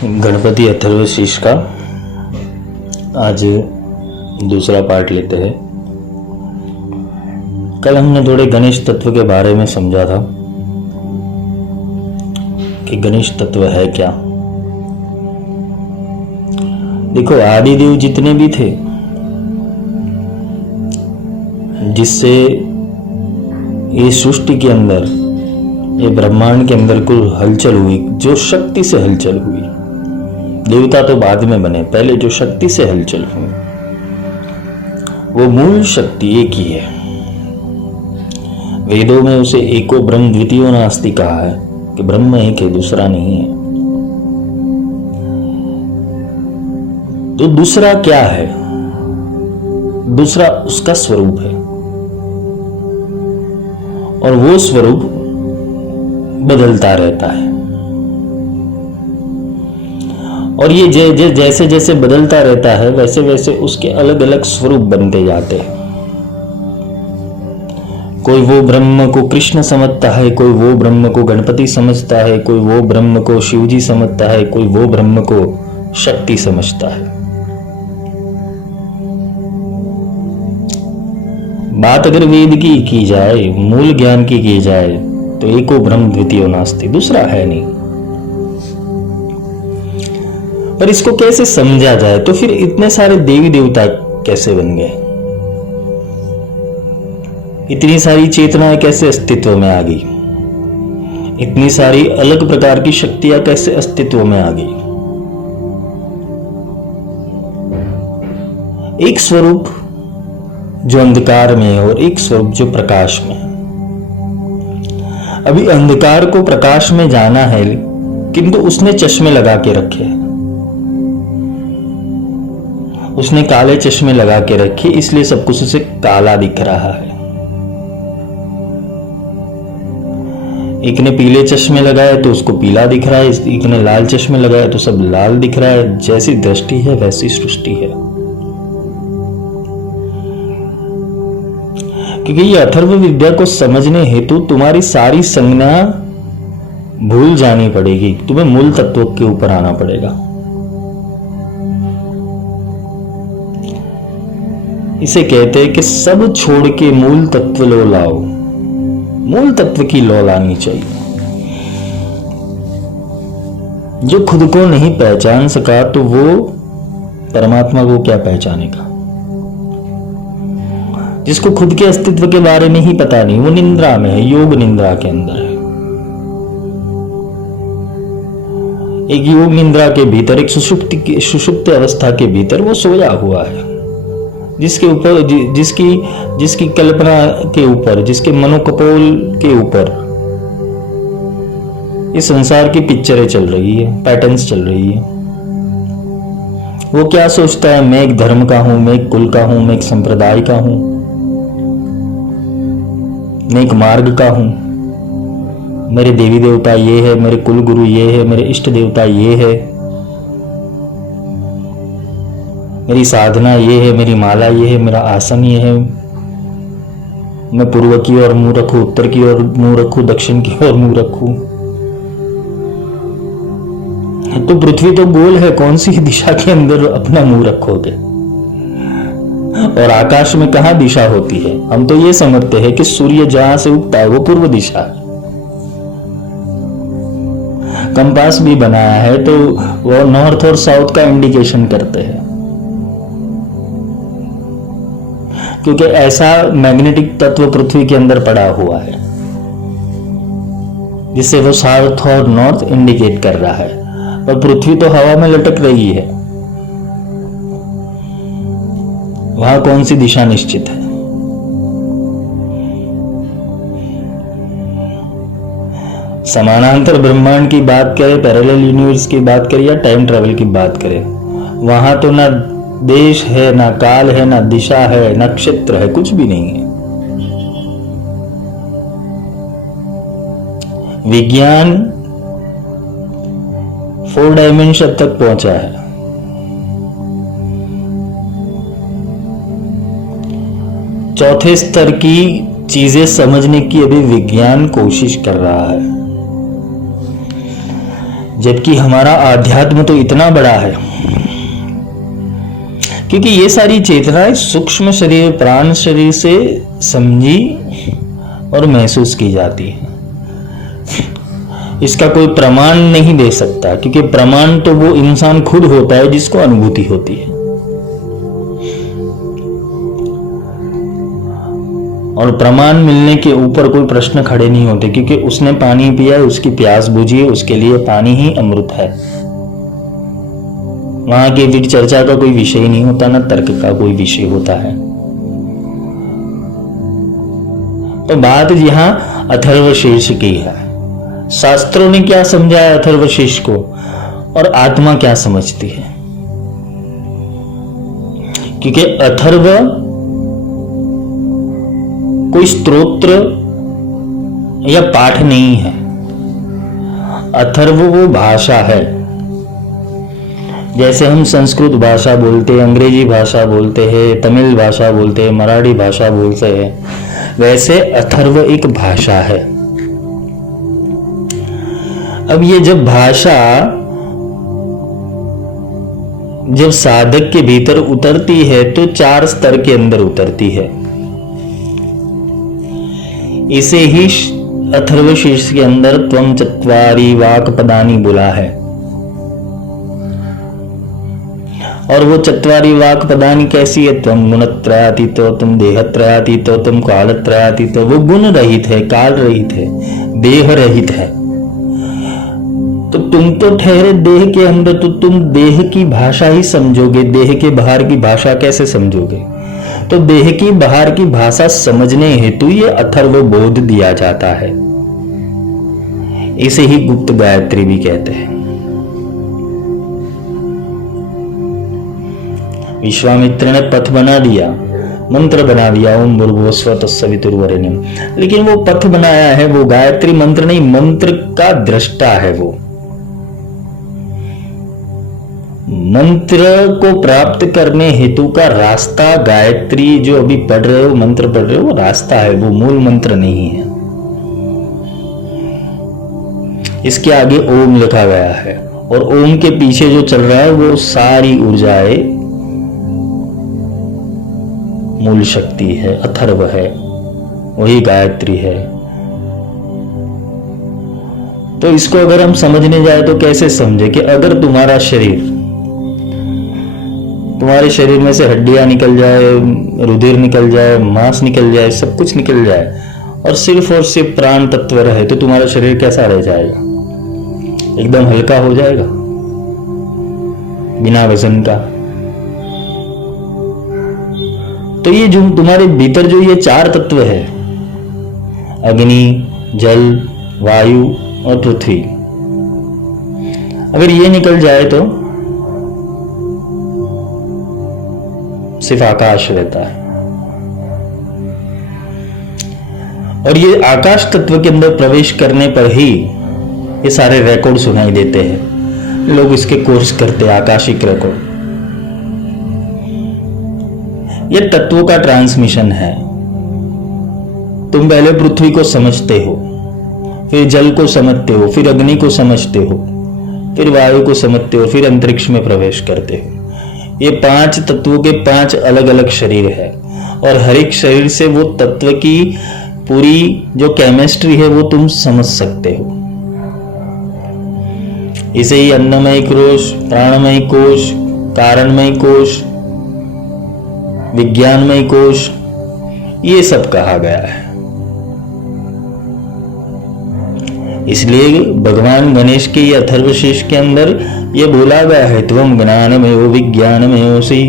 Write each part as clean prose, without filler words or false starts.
गणपति अथर्वशीष का आज दूसरा पार्ट लेते हैं। कल हमने थोड़े गणेश तत्व के बारे में समझा था कि गणेश तत्व है क्या। देखो, आदिदेव जितने भी थे जिससे ये सृष्टि के अंदर, ये ब्रह्मांड के अंदर कुल हलचल हुई, जो शक्ति से हलचल हुई। देवता तो बाद में बने, पहले जो शक्ति से हलचल हुई वो मूल शक्ति एक ही है। वेदों में उसे एको ब्रह्म द्वितीयो नास्ति कहा है कि ब्रह्म एक है, दूसरा नहीं है। तो दूसरा क्या है? दूसरा उसका स्वरूप है, और वो स्वरूप बदलता रहता है। और ये जैसे जैसे बदलता रहता है वैसे वैसे उसके अलग अलग स्वरूप बनते जाते हैं। कोई वो ब्रह्म को कृष्ण समझता है, कोई वो ब्रह्म को गणपति समझता है, कोई वो ब्रह्म को शिवजी समझता है, कोई वो ब्रह्म को शक्ति समझता है। बात अगर वेद की जाए, मूल ज्ञान की जाए, तो एको ब्रह्म द्वितीयो नास्ति, दूसरा है नहीं। पर इसको कैसे समझा जाए? तो फिर इतने सारे देवी देवता कैसे बन गए? इतनी सारी चेतनाएं कैसे अस्तित्व में आ गई? इतनी सारी अलग प्रकार की शक्तियां कैसे अस्तित्व में आ गई? एक स्वरूप जो अंधकार में है और एक स्वरूप जो प्रकाश में है। अभी अंधकार को प्रकाश में जाना है, किंतु उसने चश्मे लगा के रखे हैं। उसने काले चश्मे लगा के रखे, इसलिए सब कुछ उसे काला दिख रहा है। एक ने पीले चश्मे लगाए तो उसको पीला दिख रहा है, एक ने लाल चश्मे लगाए तो सब लाल दिख रहा है। जैसी दृष्टि है वैसी सृष्टि है। क्योंकि ये अथर्व विद्या को समझने हेतु तुम्हारी सारी संज्ञा भूल जानी पड़ेगी, तुम्हें मूल तत्व के ऊपर आना पड़ेगा। इसे कहते हैं कि सब छोड़ के मूल तत्व लो लाओ। मूल तत्व की लो लानी चाहिए। जो खुद को नहीं पहचान सका तो वो परमात्मा को क्या पहचानेगा? जिसको खुद के अस्तित्व के बारे में ही पता नहीं, वो निंद्रा में है, योग निंद्रा के अंदर है। एक योग निंद्रा के भीतर, एक सुषुप्त अवस्था के भीतर वो सोया हुआ है, जिसके ऊपर जिसकी कल्पना के ऊपर, जिसके मनोकपोल के ऊपर इस संसार की पिक्चरें चल रही है, पैटर्न्स चल रही है। वो क्या सोचता है? मैं एक धर्म का हूं, मैं एक कुल का हूं, मैं एक संप्रदाय का हूं, मैं एक मार्ग का हूं, मेरे देवी देवता ये है, मेरे कुल गुरु ये है, मेरे इष्ट देवता ये है, मेरी साधना ये है, मेरी माला ये है, मेरा आसन ये है, मैं पूर्व की ओर मुंह रखूं, उत्तर की ओर मुंह रखूं, दक्षिण की ओर मुंह रखूं। तो पृथ्वी तो गोल है, कौन सी दिशा के अंदर अपना मुंह रखोगे? और आकाश में कहां दिशा होती है? हम तो ये समझते हैं कि सूर्य जहां से उगता है वो पूर्व दिशा है। कंपास भी बनाया है तो वो नॉर्थ और साउथ का इंडिकेशन करते हैं, क्योंकि ऐसा मैग्नेटिक तत्व पृथ्वी के अंदर पड़ा हुआ है जिससे वो साउथ और नॉर्थ इंडिकेट कर रहा है। और पृथ्वी तो हवा में लटक रही है, वहां कौन सी दिशा निश्चित है? समानांतर ब्रह्मांड की बात करें, पैरेलल यूनिवर्स की बात करें या टाइम ट्रेवल की बात करें, वहां तो ना देश है, ना काल है, ना दिशा है, ना क्षेत्र है, कुछ भी नहीं है। विज्ञान 4 डायमेंशन तक पहुंचा है। चौथे स्तर की चीजें समझने की अभी विज्ञान कोशिश कर रहा है। जबकि हमारा आध्यात्म तो इतना बड़ा है, क्योंकि ये सारी चेतनाएं सूक्ष्म शरीर प्राण शरीर से समझी और महसूस की जाती है। इसका कोई प्रमाण नहीं दे सकता, क्योंकि प्रमाण तो वो इंसान खुद होता है जिसको अनुभूति होती है। और प्रमाण मिलने के ऊपर कोई प्रश्न खड़े नहीं होते, क्योंकि उसने पानी पिया है, उसकी प्यास बुझी है, उसके लिए पानी ही अमृत है। वहां की फिर चर्चा का कोई विषय नहीं होता, ना तर्क का कोई विषय होता है। तो बात यहां अथर्वशीर्ष की है। शास्त्रों ने क्या समझाया अथर्वशीर्ष को, और आत्मा क्या समझती है। क्योंकि अथर्व कोई स्तोत्र या पाठ नहीं है, अथर्व वो भाषा है। जैसे हम संस्कृत भाषा बोलते हैं, अंग्रेजी भाषा बोलते हैं, तमिल भाषा बोलते हैं, मराठी भाषा बोलते हैं, वैसे अथर्व एक भाषा है। अब ये जब भाषा जब साधक के भीतर उतरती है तो 4 स्तर के अंदर उतरती है। इसे ही अथर्वशीर्ष के अंदर त्वम चत्वारि वाक पदानी बोला है। और वो चत्वारि वाक पदानी कैसी है? त्वम गुणत्रयातीतो, तुम देहत्रयातीतो, तुम कालत्रयातीतो। वो गुण रहित है, काल रहित है, देह रहित है। तो तुम तो ठहरे देह के अंदर, तो तुम देह की भाषा ही समझोगे, देह के बाहर की भाषा कैसे समझोगे? तो देह की बाहर की भाषा समझने हेतु ये अथर्व बोध दिया जाता है। इसे ही गुप्त गायत्री भी कहते हैं। विश्वामित्र ने पथ बना दिया, मंत्र बना दिया, ओम भूर्भुवस्सुवः तत्सवितुर्वरेण्यम। लेकिन वो पथ बनाया है, वो गायत्री मंत्र नहीं, मंत्र का दृष्टा है। वो मंत्र को प्राप्त करने हेतु का रास्ता, गायत्री जो अभी पढ़ रहे हो, मंत्र पढ़ रहे हो, वो रास्ता है, वो मूल मंत्र नहीं है। इसके आगे ओम लिखा गया है, और ओम के पीछे जो चल रहा है वो सारी ऊर्जाएं मूल शक्ति है, अथर्व है, वही गायत्री है। तो इसको अगर हम समझने जाए तो कैसे समझे कि अगर तुम्हारा शरीर, तुम्हारे शरीर में से हड्डियां निकल जाए, रुधिर निकल जाए, मांस निकल जाए, सब कुछ निकल जाए, और सिर्फ प्राण तत्व रहे, तो तुम्हारा शरीर कैसा रह जाएगा? एकदम हल्का हो जाएगा, बिना वजन का। तो ये जो तुम्हारे भीतर जो ये 4 तत्व है, अग्नि, जल, वायु और पृथ्वी, अगर ये निकल जाए तो सिर्फ आकाश रहता है। और ये आकाश तत्व के अंदर प्रवेश करने पर ही ये सारे रिकॉर्ड सुनाई देते हैं। लोग इसके कोर्स करते हैं, आकाशिक रिकॉर्ड। ये तत्वों का ट्रांसमिशन है। तुम पहले पृथ्वी को समझते हो, फिर जल को समझते हो, फिर अग्नि को समझते हो, फिर वायु को समझते हो, फिर अंतरिक्ष में प्रवेश करते हो। ये 5 तत्वों के 5 अलग अलग शरीर है, और हर एक शरीर से वो तत्व की पूरी जो केमिस्ट्री है वो तुम समझ सकते हो। इसे ही अन्नमय कोश, प्राणमय कोश, कारणमय कोश, विज्ञानमय कोश, ये सब कहा गया है। इसलिए भगवान गणेश के ये अथर्वशीर्ष के अंदर ये बोला गया है, तुम ज्ञानमय हो विज्ञानमयोऽसि।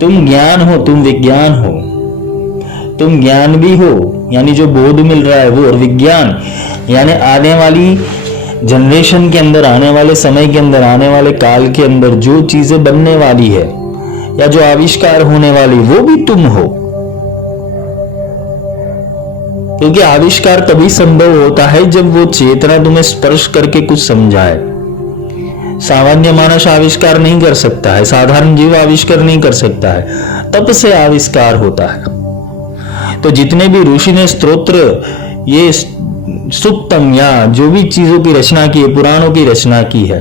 तुम ज्ञान हो, तुम विज्ञान हो, तुम ज्ञान भी हो, यानी जो बोध मिल रहा है वो, और विज्ञान यानी आने वाली जनरेशन के अंदर, आने वाले समय के अंदर, आने वाले काल के अंदर जो चीजें बनने वाली है या जो आविष्कार होने वाली, वो भी तुम हो। क्योंकि आविष्कार तभी संभव होता है जब वो चेतना तुम्हें स्पर्श करके कुछ समझाए। सामान्य मानस आविष्कार नहीं कर सकता है, साधारण जीव आविष्कार नहीं कर सकता है, तप से आविष्कार होता है। तो जितने भी ऋषि ने स्तोत्र ये सुक्तम या जो भी चीजों की रचना की है, पुराणों की रचना की है,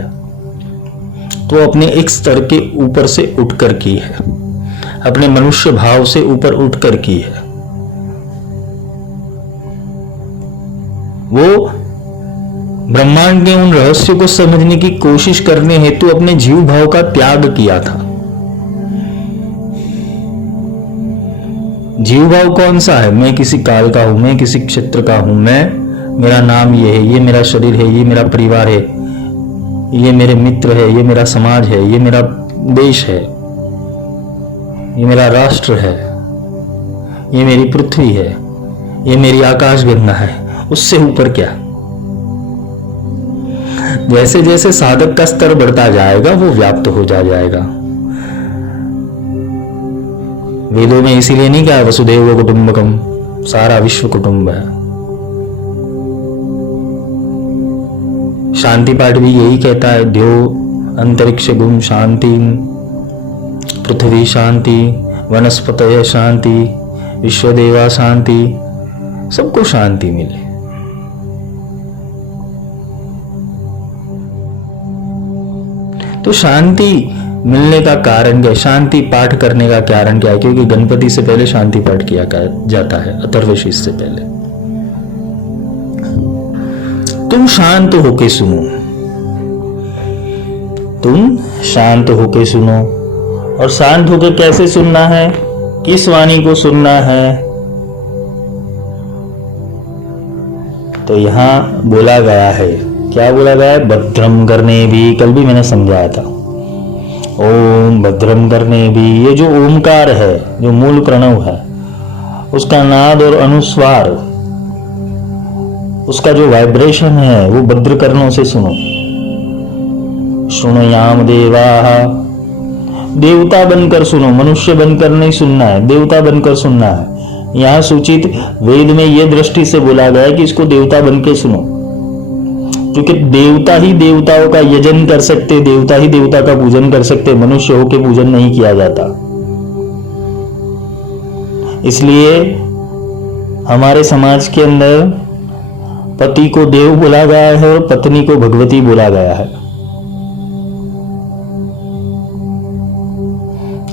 तो अपने एक स्तर के ऊपर से उठकर की है, अपने मनुष्य भाव से ऊपर उठकर की है। वो ब्रह्मांड के उन रहस्यों को समझने की कोशिश करने हेतु अपने जीव भाव का त्याग किया था। जीव भाव कौन सा है? मैं किसी काल का हूं, मैं किसी क्षेत्र का हूं, मेरा नाम ये है, ये मेरा शरीर है, ये मेरा परिवार है, ये मेरे मित्र है, ये मेरा समाज है, ये मेरा देश है, ये मेरा राष्ट्र है, ये मेरी पृथ्वी है, ये मेरी आकाश गंगा है। उससे ऊपर क्या? जैसे जैसे साधक का स्तर बढ़ता जाएगा वो व्याप्त हो जाएगा। वेदों में इसीलिए नहीं कहा वसुदेव कुटुंबकम, सारा विश्व कुटुंब है। शांति पाठ भी यही कहता है, द्यो अंतरिक्ष गुम शांति, पृथ्वी शांति, वनस्पतय शांति, विश्वदेवा शांति, सबको शांति मिले। तो शांति मिलने का कारण क्या? शांति पाठ करने का कारण क्या है? क्योंकि गणपति से पहले शांति पाठ किया जाता है, अथर्वशीष से पहले। तुम शांत होके सुनो, तुम शांत होके सुनो। और शांत होके कैसे सुनना है? किस वाणी को सुनना है? तो यहां बोला गया है, क्या बोला गया है? भद्रम करने भी, कल भी मैंने समझाया था। ओम भद्रम करने भी, ये जो ओमकार है, जो मूल प्रणव है, उसका नाद और अनुस्वार, उसका जो वाइब्रेशन है, वो भद्र कर्णों से सुनो। शृणुयाम देवाः, देवता बनकर सुनो, मनुष्य बनकर नहीं सुनना है, देवता बनकर सुनना है। यहां सूचित वेद में यह दृष्टि से बोला गया है कि इसको देवता बनकर सुनो, क्योंकि देवता ही देवताओं का यजन कर सकते, देवता ही देवता का पूजन कर सकते, मनुष्य होकर पूजन नहीं किया जाता। इसलिए हमारे समाज के अंदर पति को देव बोला गया है और पत्नी को भगवती बोला गया है।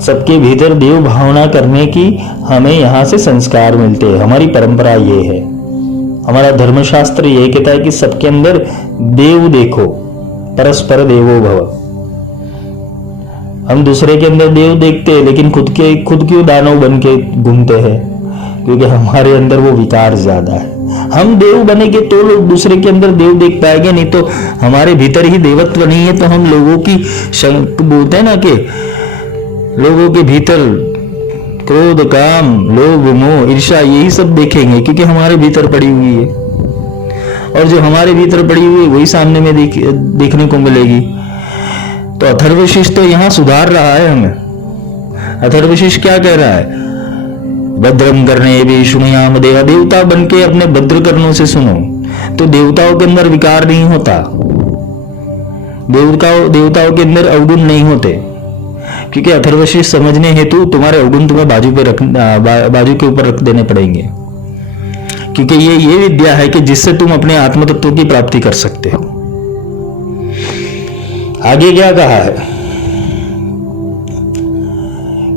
सबके भीतर देव भावना करने की हमें यहां से संस्कार मिलते हैं। हमारी परंपरा ये है, हमारा धर्मशास्त्र ये कहता है कि सबके अंदर देव देखो, परस्पर देवो भव। हम दूसरे के अंदर देव देखते हैं, लेकिन खुद क्यों दानव बन के घूमते हैं? क्योंकि हमारे अंदर वो विकार ज्यादा है। हम देव बनेंगे तो लोग दूसरे के अंदर देव देख पाएंगे, नहीं तो हमारे भीतर ही देवत्व नहीं है तो हम लोगों की बोलते हैं ना कि लोगों के भीतर क्रोध, काम, लोभ, मोह, ईर्ष्या, यही सब देखेंगे, क्योंकि हमारे भीतर पड़ी हुई है। और जो हमारे भीतर पड़ी हुई है वही सामने में देखने को मिलेगी। तो अथर्वशीष तो यहां सुधार रहा है हमें। अथर्वशीष क्या कह रहा है? भद्रम करने भी शृणुयाम देवा, देवता बन के अपने भद्र कर्णों से सुनो। तो देवताओं के अंदर विकार नहीं होता, देवताओं के अंदर अवगुण नहीं होते, क्योंकि अथर्वशीष समझने हेतु तुम्हारे अवगुण तुम्हें बाजू के ऊपर रख देने पड़ेंगे। क्योंकि ये विद्या है कि जिससे तुम अपने आत्म तत्व की प्राप्ति कर सकते हो। आगे क्या कहा है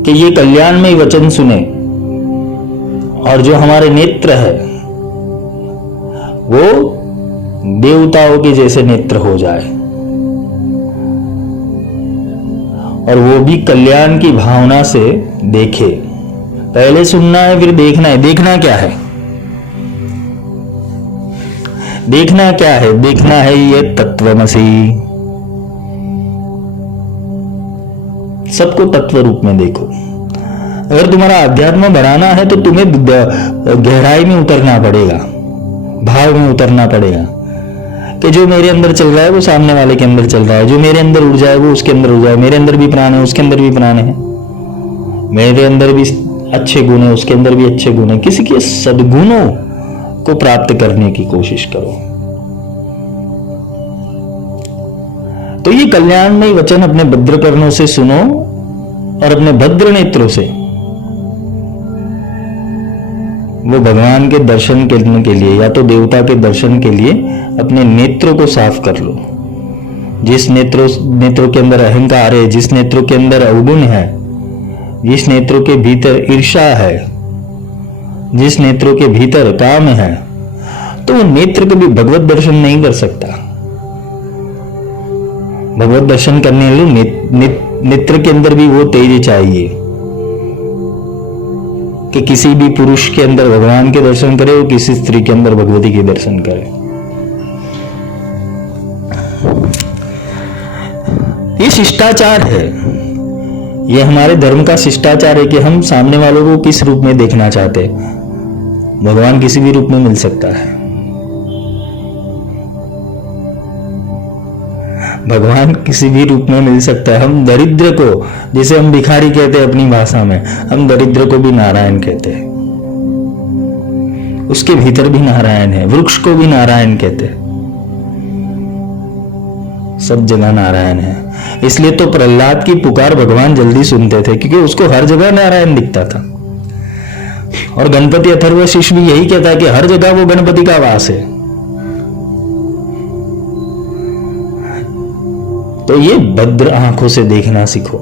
कि ये कल्याणमय वचन सुने और जो हमारे नेत्र है वो देवताओं के जैसे नेत्र हो जाए, और वो भी कल्याण की भावना से देखे। पहले सुनना है फिर देखना है। देखना क्या है? देखना क्या है? देखना है ये तत्वमसि। सबको तत्व रूप में देखो। अगर तुम्हारा अध्यात्म बढ़ाना है तो तुम्हें गहराई में उतरना पड़ेगा, भाव में उतरना पड़ेगा कि जो मेरे अंदर चल रहा है वो सामने वाले के अंदर चल रहा है, जो मेरे अंदर ऊर्जा है वो उसके अंदर ऊर्जा है, मेरे अंदर भी प्राण है उसके अंदर भी प्राण है, मेरे अंदर भी अच्छे गुण है उसके अंदर भी अच्छे गुण है। किसी के सद्गुणों को प्राप्त करने की कोशिश करो। तो ये कल्याणमय वचन अपने भद्र कर्णों से सुनो और अपने भद्र नेत्रों से वो भगवान के दर्शन करने के लिए या तो देवता के दर्शन के लिए अपने नेत्रों को साफ कर लो। जिस नेत्रों के अंदर अहंकार है, जिस नेत्रों के अंदर अवगुण है, जिस नेत्रों के भीतर ईर्ष्या है, जिस नेत्रों के भीतर काम है, तो वो नेत्र कभी भगवत दर्शन नहीं कर सकता। भगवत दर्शन करने के लिए नेत्र के अंदर भी वो तेज चाहिए कि किसी भी पुरुष के अंदर भगवान के दर्शन करे और किसी स्त्री के अंदर भगवती के दर्शन करे। ये शिष्टाचार है, ये हमारे धर्म का शिष्टाचार है कि हम सामने वालों को किस रूप में देखना चाहते हैं। भगवान किसी भी रूप में मिल सकता है, भगवान किसी भी रूप में मिल सकता है। हम दरिद्र को, जिसे हम भिखारी कहते हैं अपनी भाषा में, हम दरिद्र को भी नारायण कहते हैं, उसके भीतर भी नारायण है। वृक्ष को भी नारायण कहते हैं, सब जगह नारायण है। इसलिए तो प्रहलाद की पुकार भगवान जल्दी सुनते थे, क्योंकि उसको हर जगह नारायण दिखता था। और गणपति अथर्वशीष भी यही कहता है कि हर जगह वो गणपति का वास है। तो ये भद्र आंखों से देखना सीखो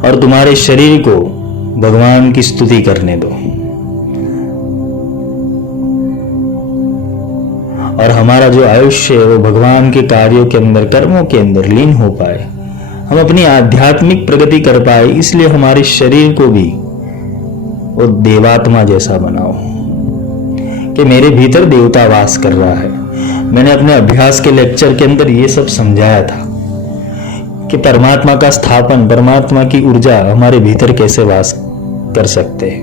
और तुम्हारे शरीर को भगवान की स्तुति करने दो। और हमारा जो आयुष्य है वो भगवान के कार्यों के अंदर, कर्मों के अंदर लीन हो पाए, हम अपनी आध्यात्मिक प्रगति कर पाए। इसलिए हमारे शरीर को भी वो देवात्मा जैसा बनाओ कि मेरे भीतर देवता वास कर रहा है। मैंने अपने अभ्यास के लेक्चर के अंदर ये सब समझाया था कि परमात्मा का स्थापन, परमात्मा की ऊर्जा हमारे भीतर कैसे वास कर सकते हैं।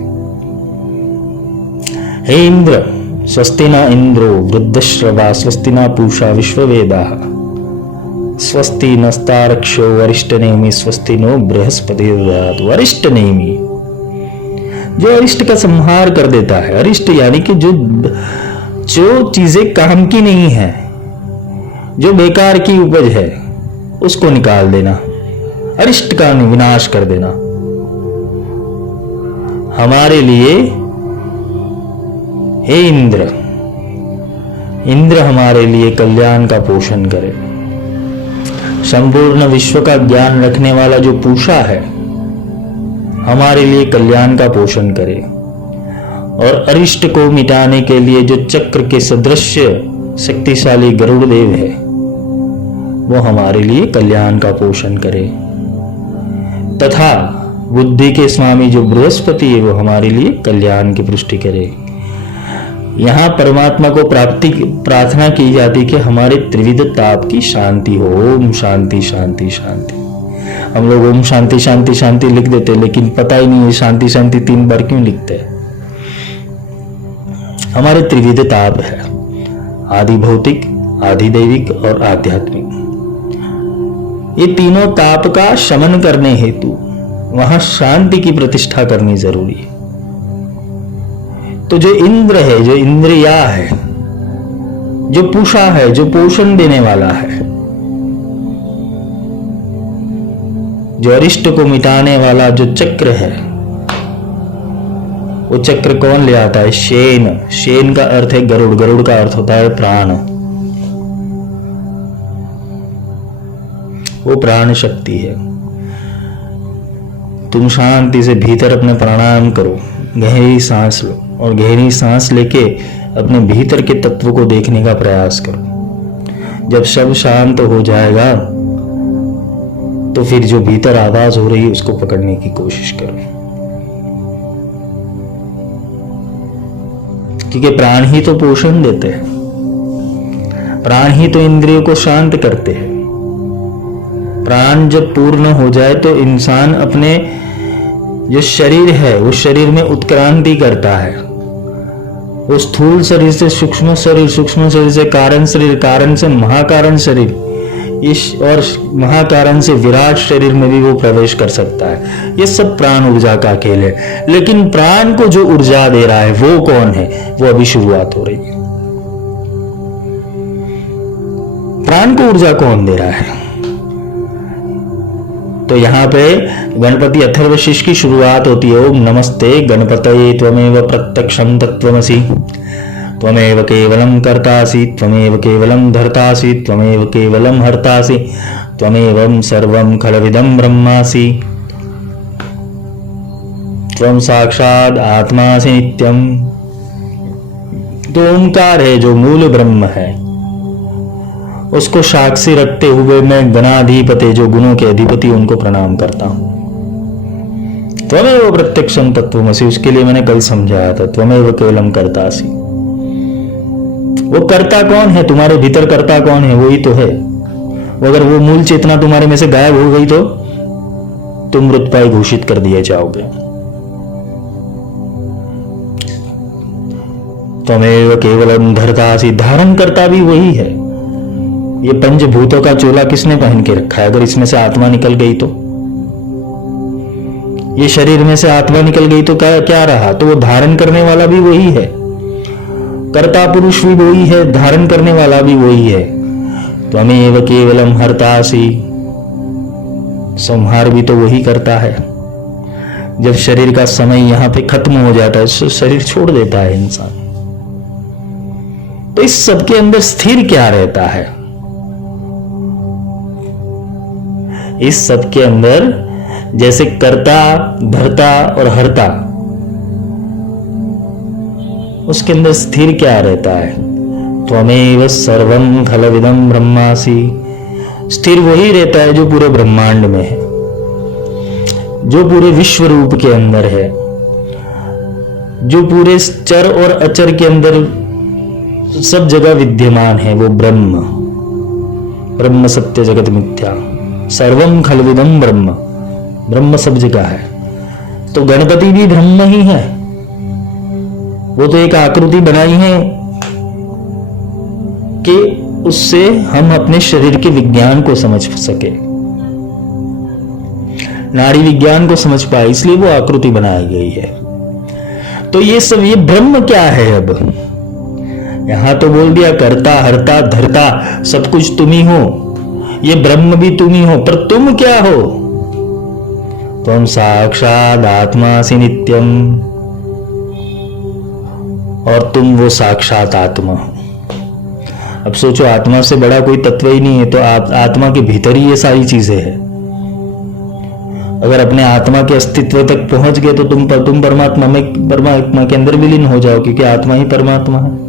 हे इंद्र, स्वस्ति न इंद्रो वृद्धश्रवा, स्वस्ति न पूषा विश्ववेदाः, स्वस्ति नस्तारक्षो वरिष्ठनेमि, स्वस्ति नो बृहस्पतिर्दधातु। वरिष्ठ नेमि, जो अरिष्ट का संहार कर देता है। अरिष्ट यानी कि जो चीजें काम की नहीं है, जो बेकार की उपज है, उसको निकाल देना, अरिष्ट का विनाश कर देना। हमारे लिए हे इंद्र, इंद्र हमारे लिए कल्याण का पोषण करे। संपूर्ण विश्व का ज्ञान रखने वाला जो पूषा है, हमारे लिए कल्याण का पोषण करे। और अरिष्ट को मिटाने के लिए जो चक्र के सदृश शक्तिशाली गरुड़ देव है, वो हमारे लिए कल्याण का पोषण करे। तथा बुद्धि के स्वामी जो बृहस्पति है, वो हमारे लिए कल्याण की पुष्टि करे। यहाँ परमात्मा को प्रार्थना की जाती कि हमारे त्रिविध ताप की शांति हो। ओम शांति शांति शांति। हम लोग ओम शांति शांति शांति लिख देते, लेकिन पता ही नहीं है शांति शांति 3 बार क्यों लिखते हैं। हमारे त्रिविध ताप है, आदि भौतिक, आदि दैविक और आध्यात्मिक। ये तीनों ताप का शमन करने हेतु वहां शांति की प्रतिष्ठा करनी जरूरी है। तो जो इंद्र है, जो इंद्रिया है, जो पूषा है, जो पोषण देने वाला है, जो अरिष्ट को मिटाने वाला जो चक्र है, वो चक्र कौन ले आता है? शेन। शेन का अर्थ है गरुड़, गरुड़ का अर्थ होता है प्राण। वो प्राण शक्ति है। तुम शांति से भीतर अपने प्राणायाम करो, गहरी सांस लो और गहरी सांस लेके अपने भीतर के तत्व को देखने का प्रयास करो। जब सब शांत हो जाएगा तो फिर जो भीतर आवाज हो रही है उसको पकड़ने की कोशिश करो, क्योंकि प्राण ही तो पोषण देते हैं, प्राण ही तो इंद्रियों को शांत करते हैं। प्राण जब पूर्ण हो जाए तो इंसान अपने जो शरीर है उस शरीर में उत्क्रांति करता है। उस स्थूल शरीर से सूक्ष्म शरीर, सूक्ष्म शरीर से कारण शरीर, कारण से महाकारण शरीर, इस और महाकारण से विराट शरीर में भी वो प्रवेश कर सकता है। ये सब प्राण ऊर्जा का खेल है। लेकिन प्राण को जो ऊर्जा दे रहा है वो कौन है? वो अभी शुरुआत हो रही है। प्राण को ऊर्जा कौन दे रहा है? तो यहाँ पे गणपति अथर्वशीष की शुरुआत होती है। ओम नमस्ते गणपतये त्वमेव प्रत्यक्षं तत्त्वमसि त्वमेव केवलं कर्तासि त्वमेव केवलं धर्तासि त्वमेव केवलं हर्तासि त्वमेवं सर्वं खलविदं ब्रह्मासि त्वं साक्षात् आत्मासि नित्यम। तो ओंकार है जो मूल ब्रह्म है, उसको साक्षी रखते हुए मैं गणाधिपति जो गुणों के अधिपति उनको प्रणाम करता हूं। त्वमेव प्रत्यक्षं तत्त्वमसि, उसके लिए मैंने कल समझाया था। त्वमेव केवलम कर्तासि, वो कर्ता कौन है? तुम्हारे भीतर कर्ता कौन है? वही तो है। अगर वो मूल चेतना तुम्हारे में से गायब हो गई तो तुम मृतप्राय घोषित कर दिए जाओगे। त्वमेव केवलम धर्तासि, धारण करता भी वही है। ये पंचभूतों का चोला किसने पहन के रखा है? अगर इसमें से आत्मा निकल गई तो, ये शरीर में से आत्मा निकल गई तो क्या रहा? तो वो धारण करने वाला भी वही है, कर्ता पुरुष भी वही है, धारण करने वाला भी वही है। त्वमेव केवलम हर्तासि, संहार भी तो वही करता है। जब शरीर का समय यहां पे खत्म हो जाता है, शरीर छोड़ देता है इंसान। तो इस सब के अंदर स्थिर क्या रहता है? इस सब के अंदर जैसे कर्ता, धर्ता और हर्ता, उसके अंदर स्थिर क्या रहता है? त्वमेव सर्वं खलविदं ब्रह्मासि, स्थिर वही रहता है जो पूरे ब्रह्मांड में है, जो पूरे विश्व रूप के अंदर है, जो पूरे चर और अचर के अंदर सब जगह विद्यमान है। वो ब्रह्म, ब्रह्म सत्य जगत मिथ्या, सर्वं खलविदं ब्रह्म, ब्रह्म सब जगह है। तो गणपति भी ब्रह्म ही है। वो तो एक आकृति बनाई है कि उससे हम अपने शरीर के विज्ञान को समझ सके, नाड़ी विज्ञान को समझ पाए, इसलिए वो आकृति बनाई गई है। तो ये सब, ये ब्रह्म क्या है? अब यहां तो बोल दिया कर्ता, हर्ता, धर्ता सब कुछ तुम ही हो, ये ब्रह्म भी तुम ही हो, पर तुम क्या हो? त्वं साक्षात् आत्मासि नित्यम, और तुम वो साक्षात आत्मा हो। अब सोचो, आत्मा से बड़ा कोई तत्व ही नहीं है, तो आत्मा के भीतर ही ये सारी चीजें हैं। अगर अपने आत्मा के अस्तित्व तक पहुंच गए तो तुम परमात्मा के अंदर विलीन हो जाओ, क्योंकि आत्मा ही परमात्मा है।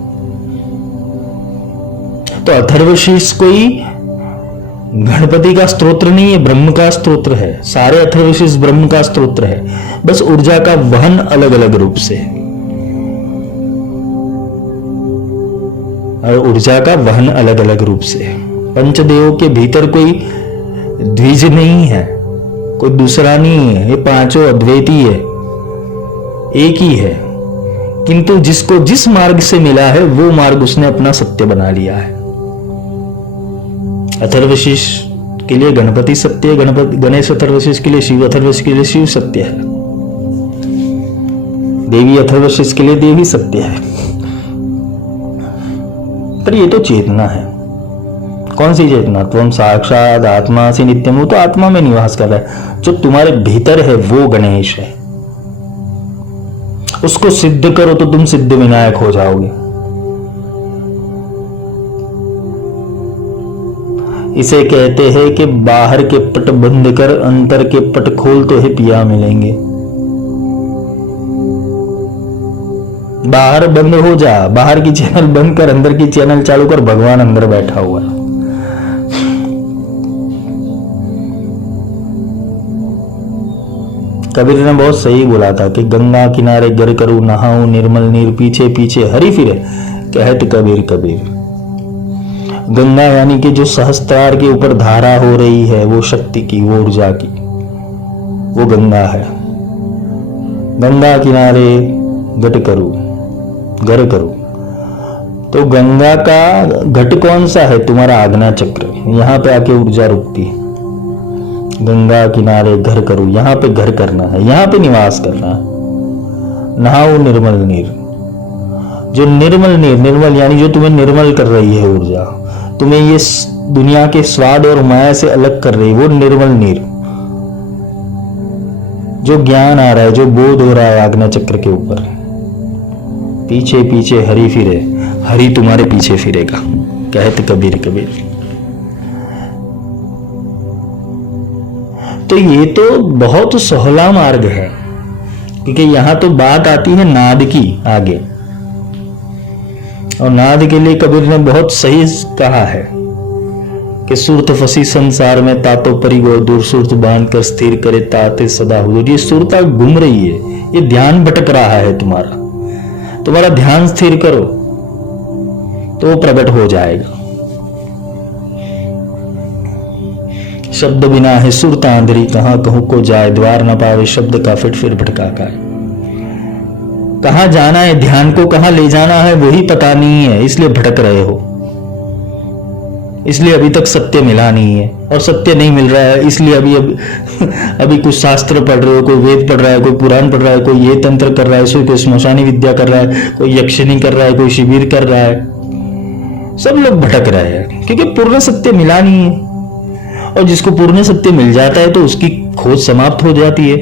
तो अथर्वशीष कोई गणपति का स्तोत्र नहीं है, ब्रह्म का स्तोत्र है। सारे अथर्वशीष ब्रह्म का स्तोत्र है, बस ऊर्जा का वहन अलग अलग रूप से है, और ऊर्जा का वहन अलग अलग रूप से है। पंचदेवों के भीतर कोई द्विज नहीं है, कोई दूसरा नहीं है, ये पांचों अद्वैती है, एक ही है। किंतु जिसको जिस मार्ग से मिला है वो मार्ग उसने अपना सत्य बना लिया है। अथर्वशीष के लिए गणपति सत्य है, गणेश अथर्वशीष के लिए शिव, अथर्वशीष के लिए शिव सत्य है, देवी अथर्वशीष के लिए देवी सत्य है। पर ये तो चेतना है। कौन सी चेतना? त्वं साक्षात् आत्मासि नित्यम, वो तो आत्मा में निवास कर रहा है। जो तुम्हारे भीतर है वो गणेश है। उसको सिद्ध करो तो तुम सिद्ध विनायक हो जाओगे। इसे कहते हैं कि बाहर के पट बंद कर अंतर के पट खोल तो ही पिया मिलेंगे। बाहर बंद हो जा, बाहर की चैनल बंद कर, अंदर की चैनल चालू कर, भगवान अंदर बैठा हुआ है। कबीर ने बहुत सही बोला था कि गंगा किनारे गर करूं नहाऊं निर्मल नीर, पीछे पीछे हरि फिरे कहत कबीर कबीर। गंगा यानी कि जो सहस्त्रार के ऊपर धारा हो रही है, वो शक्ति की, वो ऊर्जा की, वो गंगा है। गंगा किनारे घट करूं, गर करूं, तो गंगा का घट कौन सा है? तुम्हारा आज्ञा चक्र। यहां पे आके ऊर्जा रुकती है। गंगा किनारे घर करूं, यहां पे घर करना है, यहां पे निवास करना है। नहाओ निर्मल नीर, जो निर्मल नीर, निर्मल यानी जो तुम्हें निर्मल कर रही है ऊर्जा, तुम्हें ये दुनिया के स्वाद और माया से अलग कर रही है, वो निर्मल नीर, जो ज्ञान आ रहा है, जो बोध हो रहा है आज्ञा चक्र के ऊपर, पीछे पीछे हरि फिरे, हरि तुम्हारे पीछे फिरेगा, कहत कबीर कबीर। तो ये तो बहुत सहला मार्ग है, क्योंकि यहां तो बात आती है नाद की आगे, और नाद के लिए कबीर ने बहुत सही कहा है कि सुरत फसी संसार में तातो परी गो दूर, सुरत बांध कर स्थिर करे ताते सदा हुजूर। ये सुरता घूम रही है, ये ध्यान भटक रहा है तुम्हारा ध्यान स्थिर करो तो वो प्रकट हो जाएगा। शब्द बिना है सुरता अंधेरी, कहां कहूं को जाए, द्वार न पावे शब्द का फिर भटका का। कहां जाना है ध्यान को, कहां ले जाना है वही पता नहीं है, इसलिए भटक रहे हो, इसलिए अभी तक सत्य मिला नहीं है। और सत्य नहीं मिल रहा है इसलिए अभी कुछ शास्त्र पढ़ रहे हो, कोई वेद पढ़ रहा है, कोई पुराण पढ़ रहा है, कोई ये तंत्र कर रहा है, कोई स्मशानी विद्या कर रहा है, कोई यक्षिणी कर रहा है, कोई शिविर कर रहा है। सब लोग भटक रहे हैं क्योंकि पूर्ण सत्य मिला नहीं है। और जिसको पूर्ण सत्य मिल जाता है तो उसकी खोज समाप्त हो जाती है।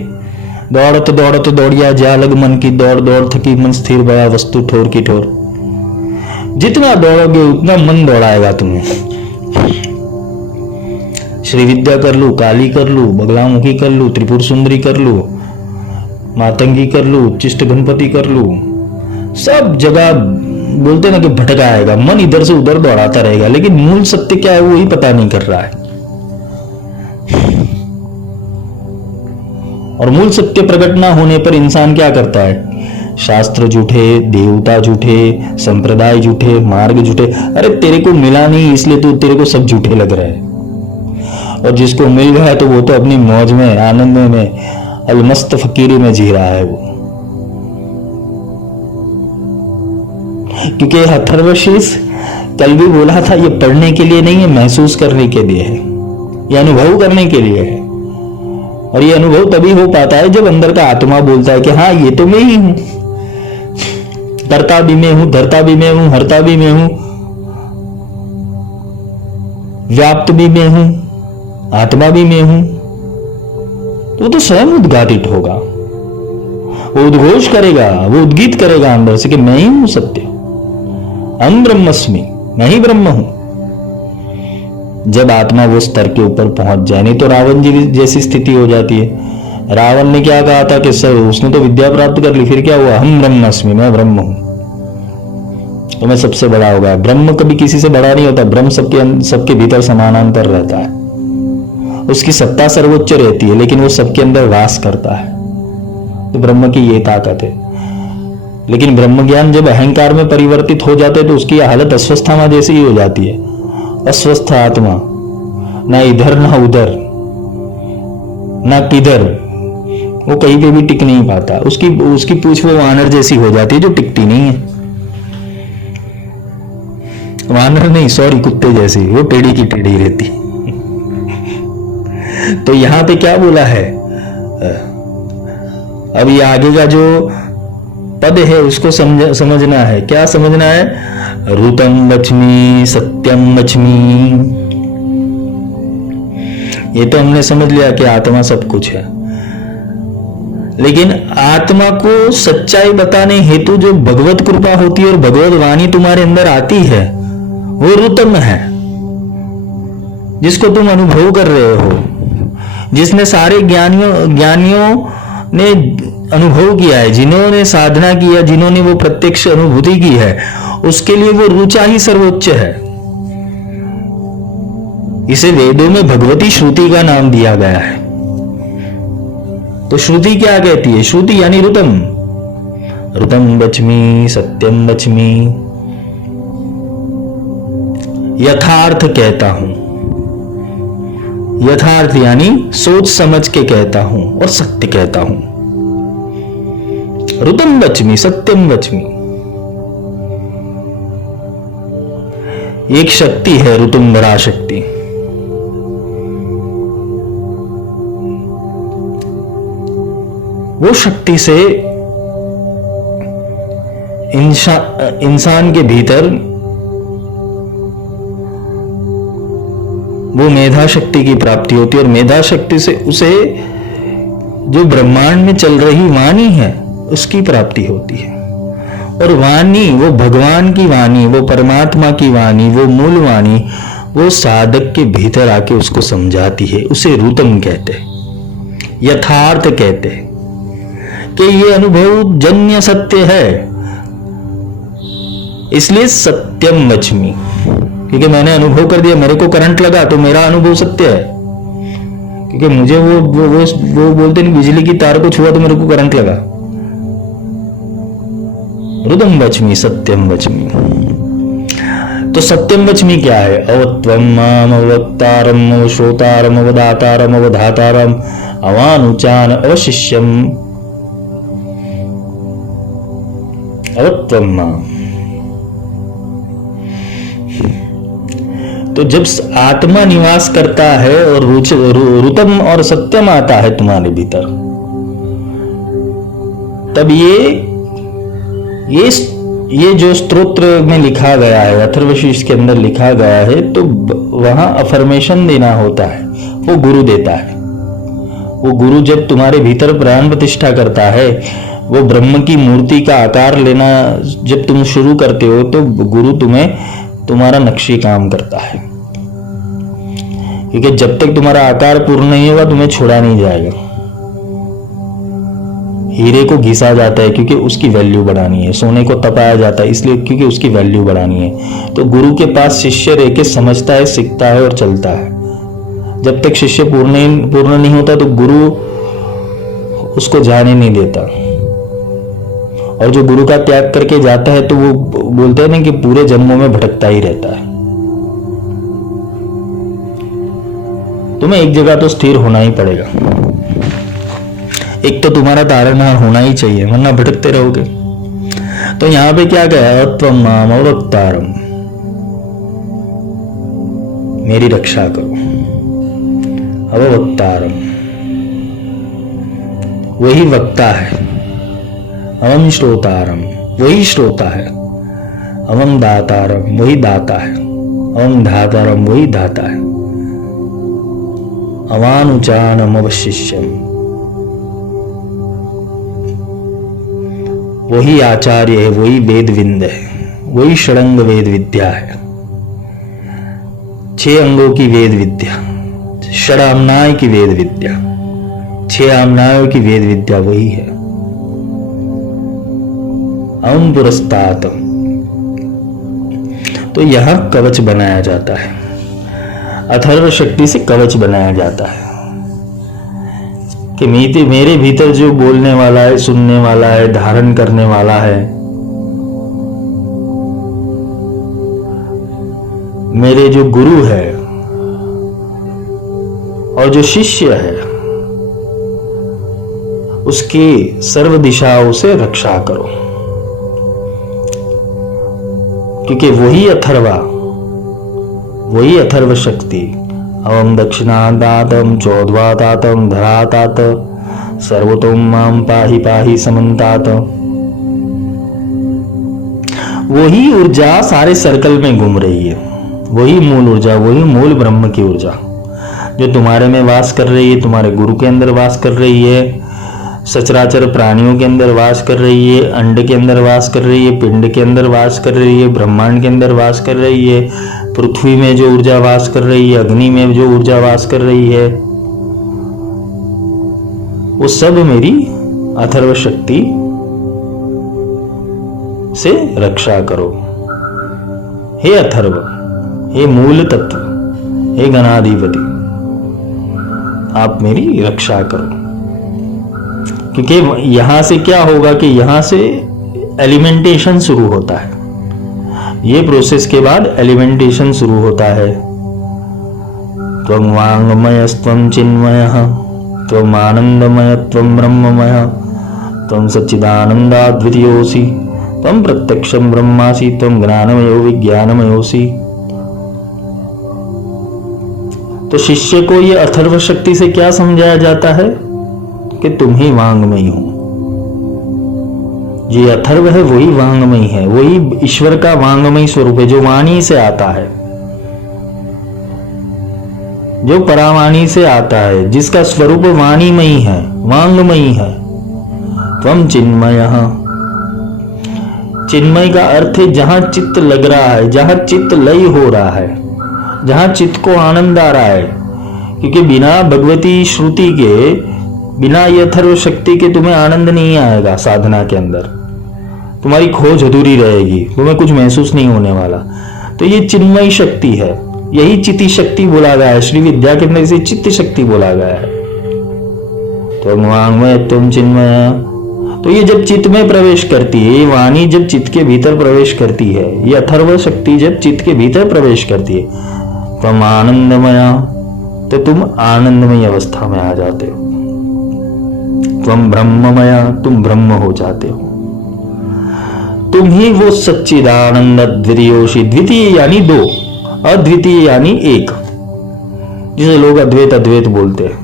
दौड़त दौड़त दौड़िया जा लग मन की, दौड़ दौड़ थकी मन स्थिर बड़ा वस्तु ठोर की ठोर। जितना दौड़ोगे उतना मन दौड़ाएगा तुम्हें। श्री विद्या कर लू, काली कर लू, बगलामुखी कर लू, त्रिपुर सुंदरी कर लू, मातंगी कर लू, उच्चिष्ट गणपति कर लू, सब जगह बोलते ना कि भटकाएगा, मन इधर से उधर दौड़ाता रहेगा, लेकिन मूल सत्य क्या है वही पता नहीं कर रहा है। और मूल सत्य प्रकट ना होने पर इंसान क्या करता है? शास्त्र झूठे, देवता झूठे, संप्रदाय झूठे, मार्ग झूठे। अरे तेरे को मिला नहीं इसलिए तो तेरे को सब झूठे लग रहे हैं, और जिसको मिल गया है तो वो तो अपनी मौज में, आनंद में, अलमस्त फकीरी में जी रहा है वो। क्योंकि अथर्वशीष कल भी बोला था, ये पढ़ने के लिए नहीं है, महसूस करने के लिए है, ये अनुभव करने के लिए है। और ये अनुभव तभी हो पाता है जब अंदर का आत्मा बोलता है कि हाँ ये तो मैं ही हूं, करता भी मैं हूं, धरता भी मैं हूं, हरता भी मैं हूं, व्याप्त भी मैं हूं, आत्मा भी मैं हूं। तो वो तो स्वयं उद्घाटित होगा, वो उद्घोष करेगा, वो उद्गीत करेगा अंदर से कि मैं ही हूं सत्य, अहम ब्रह्मस्मि, मैं ही ब्रह्म हूं। जब आत्मा वो स्तर के ऊपर पहुंच जाए, नहीं तो रावण जी जैसी स्थिति हो जाती है। रावण ने क्या कहा था कि सर उसने तो विद्या प्राप्त कर ली, फिर क्या हुआ? हम ब्रह्मास्मि, मैं ब्रह्म हूं, तो मैं सबसे बड़ा हो गया। ब्रह्म कभी किसी से बड़ा नहीं होता, ब्रह्म सबके भीतर समानांतर रहता है, उसकी सत्ता सर्वोच्च रहती है, लेकिन वो सबके अंदर वास करता है। तो ब्रह्म की ये ताकत है। लेकिन ब्रह्म ज्ञान जब अहंकार में परिवर्तित हो जाते तो उसकी हालत अस्वस्थामा जैसी ही हो जाती है। अस्वस्थ आत्मा, ना इधर ना उधर ना किधर, वो कहीं पे भी टिक नहीं पाता। उसकी पूछ वो वानर जैसी हो जाती है जो टिकती नहीं है। वानर नहीं, सॉरी, कुत्ते जैसी, वो टेढ़ी की टेढ़ी रहती। तो यहां पे क्या बोला है? अब ये आगे का जो पद है उसको समझना है। क्या समझना है? ऋतं वच्मि सत्यं वच्मि। ये तो हमने समझ लिया कि आत्मा सब कुछ है, लेकिन आत्मा को सच्चाई बताने हेतु जो भगवत कृपा होती है और भगवत वाणी तुम्हारे अंदर आती है वो ऋतम है, जिसको तुम अनुभव कर रहे हो, जिसने सारे ज्ञानियों ने अनुभव किया है, जिन्होंने साधना किया, जिन्होंने वो प्रत्यक्ष अनुभूति की है, उसके लिए वो ऋचा ही सर्वोच्च है। इसे वेदों में भगवती श्रुति का नाम दिया गया है। तो श्रुति क्या कहती है? श्रुति यानी ऋतम। ऋतम वच्मि सत्यम वच्मि, यथार्थ कहता हूं। यथार्थ यानी सोच समझ के कहता हूं और सत्य कहता हूं। ऋतम वच्मि सत्यम वच्मि। एक शक्ति है ऋतुंबरा शक्ति। वो शक्ति से इंसान के भीतर वो मेधा शक्ति की प्राप्ति होती है, और मेधा शक्ति से उसे जो ब्रह्मांड में चल रही वाणी है उसकी प्राप्ति होती है। और वाणी, वो भगवान की वाणी, वो परमात्मा की वाणी, वो मूल वाणी, वो साधक के भीतर आके उसको समझाती है। उसे रूतम कहते हैं, यथार्थ कहते हैं कि ये अनुभव जन्य सत्य है, इसलिए सत्यम वच्मि। क्योंकि मैंने अनुभव कर दिया, मेरे को करंट लगा तो मेरा अनुभव सत्य है। क्योंकि मुझे वो बोलते नहीं, बिजली की तार को छुआ तो मेरे को करंट लगा। रुदम वच्मि, सत्यम वच्मि। तो सत्यम वच्मि क्या है? अवत्वम माम अवक्तारम अवश्रोतारम अवदातारम अवधातारम अवानुचान अवशिष्यम। अवत्वम माम, तो जब आत्मा निवास करता है और रुतम और सत्यम आता है तुम्हारे भीतर, तब ये जो स्तोत्र में लिखा गया है, अथर्वशीष के अंदर लिखा गया है, तो वहां अफर्मेशन देना होता है, वो गुरु देता है। वो गुरु जब तुम्हारे भीतर प्राण प्रतिष्ठा करता है, वो ब्रह्म की मूर्ति का आकार लेना जब तुम शुरू करते हो, तो गुरु तुम्हारा नक्शी काम करता है। क्योंकि जब तक तुम्हारा आकार पूर्ण नहीं होगा तुम्हें छोड़ा नहीं जाएगा। हीरे को घिसा जाता है क्योंकि उसकी वैल्यू बढ़ानी है, सोने को तपाया जाता है इसलिए क्योंकि उसकी वैल्यू बढ़ानी है। तो गुरु के पास शिष्य रह के समझता है, सीखता है और चलता है। जब तक शिष्य पूर्ण नहीं होता तो गुरु उसको जाने नहीं देता। और जो गुरु का त्याग करके जाता है तो वो बोलते हैं ना कि पूरे जन्मों में भटकता ही रहता है। तुम्हें एक जगह तो स्थिर होना ही पड़ेगा। एक तो तुम्हारा तारणहार होना ही चाहिए, वरना भटकते रहोगे। तो यहां पे क्या कहा? त्वम माम अवक्तारम, मेरी रक्षा करो। अवक्तारम, वही वक्ता है। अवम श्रोतारम, वही श्रोता है। अवम दातारम, वही दाता है। अवम धातारम, वही धाता है। अवानुचानम अवशिष्यम, वही आचार्य है, वही वेदविंद है, वही षडंग वेद विद्या है। 6 अंगों की वेद विद्या, षडामनाय की वेद विद्या, 6 आमनायों की वेद विद्या वही है। अम पुरस्तात, तो यहां कवच बनाया जाता है। अथर्व शक्ति से कवच बनाया जाता है कि मेरे भीतर जो बोलने वाला है, सुनने वाला है, धारण करने वाला है, मेरे जो गुरु है और जो शिष्य है, उसकी सर्व दिशाओं से रक्षा करो। क्योंकि वही अथर्व शक्ति, अवम दक्षिणादातम चौद्वातातम धरातात सर्वतोम माम पाहि पाहि समन्तात, वही ऊर्जा सारे सर्कल में घूम रही है। वही मूल ऊर्जा, वही मूल ब्रह्म की ऊर्जा जो तुम्हारे में वास कर रही है, तुम्हारे गुरु के अंदर वास कर रही है, सचराचर प्राणियों के अंदर वास कर रही है, अंड के अंदर वास कर रही है, पिंड के अंदर वास कर रही है, ब्रह्मांड के अंदर वास कर रही है, पृथ्वी में जो ऊर्जा वास कर रही है, अग्नि में जो ऊर्जा वास कर रही है, वो सब मेरी अथर्व शक्ति से रक्षा करो। हे अथर्व, हे मूल तत्व, हे गणाधिपति, आप मेरी रक्षा करो। क्योंकि यहां से क्या होगा कि यहां से एलिमेंटेशन शुरू होता है। ये प्रोसेस के बाद एलिमेंटेशन शुरू होता है। त्वं वाङ्मयस्त्वं चिन्मयः, त्वं आनंदमय, त्वं ब्रह्ममय, त्वं सच्चिदानन्दाद्वितीयोऽसि, त्वं प्रत्यक्षं ब्रह्मासि, त्वं ज्ञानमयो विज्ञानमयोऽसि। तो शिष्य को ये अथर्व शक्ति से क्या समझाया जाता है कि तुम ही वांगमयी हो। ये अथर्व है वही वांगमयी है, वही ईश्वर का वांगमयी स्वरूप है जो वाणी से आता है। जो परावाणी से आता है, जिसका स्वरूप वाणीमयी है, वांगमयी है। त्वम चिन्मयः। चिन्मय का अर्थ है जहां चित्त लग रहा है, जहां चित्त लय हो रहा है, जहां चित्त को आनंद आ रहा है। क्योंकि बिना भगवती श्रुति के, बिना ये अथर्व शक्ति के तुम्हें आनंद नहीं आएगा। साधना के अंदर तुम्हारी खोज अधूरी रहेगी, तुम्हें कुछ महसूस नहीं होने वाला। तो ये चिन्मय शक्ति है, यही चिति शक्ति बोला गया है। श्री विद्या के अंदर इसे चित्त शक्ति बोला गया है। तो वांग्मय तुम चिन्मय, तो ये जब चित्त में प्रवेश करती है, ये वाणी जब चित्त के भीतर प्रवेश करती है, ये अथर्व शक्ति जब चित्त के भीतर प्रवेश करती है, तुम आनंदमया, तो तुम आनंदमय अवस्था में आ जाते हो। तुम ब्रह्ममया, तुम ब्रह्म हो जाते हो। तुम ही वो सच्चिदानंद अद्वितीयोषि, द्वितीय यानी दो, अद्वितीय यानी एक, जिसे लोग अद्वैत अद्वैत बोलते हैं,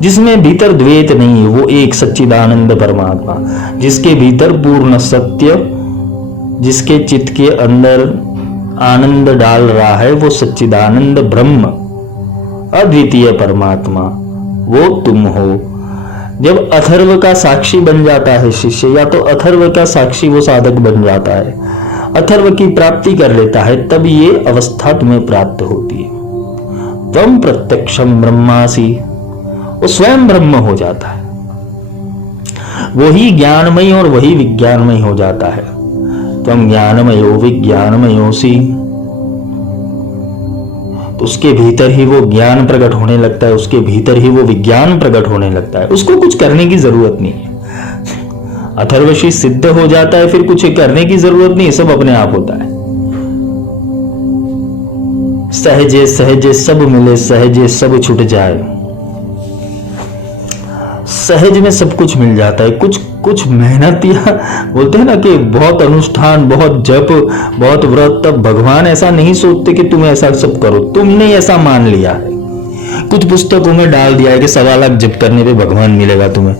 जिसमें भीतर द्वैत नहीं है, वो एक सच्चिदानंद परमात्मा, जिसके भीतर पूर्ण सत्य, जिसके चित्त के अंदर आनंद डाल रहा है, वो सच्चिदानंद ब्रह्म, अद्वितीय परमात्मा, वो तुम हो। जब अथर्व का साक्षी बन जाता है शिष्य, या तो अथर्व का साक्षी वो साधक बन जाता है, अथर्व की प्राप्ति कर लेता है, तब ये अवस्था तुम्हें प्राप्त होती है। त्वम प्रत्यक्षम ब्रह्मासि, वो स्वयं ब्रह्म हो जाता है, वही ज्ञानमय और वही विज्ञानमय हो जाता है। त्वम ज्ञानमयो विज्ञानमयोसि, तो उसके भीतर ही वो ज्ञान प्रकट होने लगता है, उसके भीतर ही वो विज्ञान प्रकट होने लगता है। उसको कुछ करने की जरूरत नहीं है। अथर्वशी सिद्ध हो जाता है, फिर कुछ करने की जरूरत नहीं है, सब अपने आप होता है। सहजे सहजे सब मिले, सहजे सब छूट जाए। सहज में सब कुछ मिल जाता है। कुछ मेहनत, या बोलते हैं ना कि बहुत अनुष्ठान, बहुत जप, बहुत व्रत, तब भगवान ऐसा नहीं सोचते कि तुम ऐसा सब करो, तुमने ऐसा मान लिया है। कुछ पुस्तकों में डाल दिया है कि 1.25 लाख जप करने पे भगवान मिलेगा तुम्हें।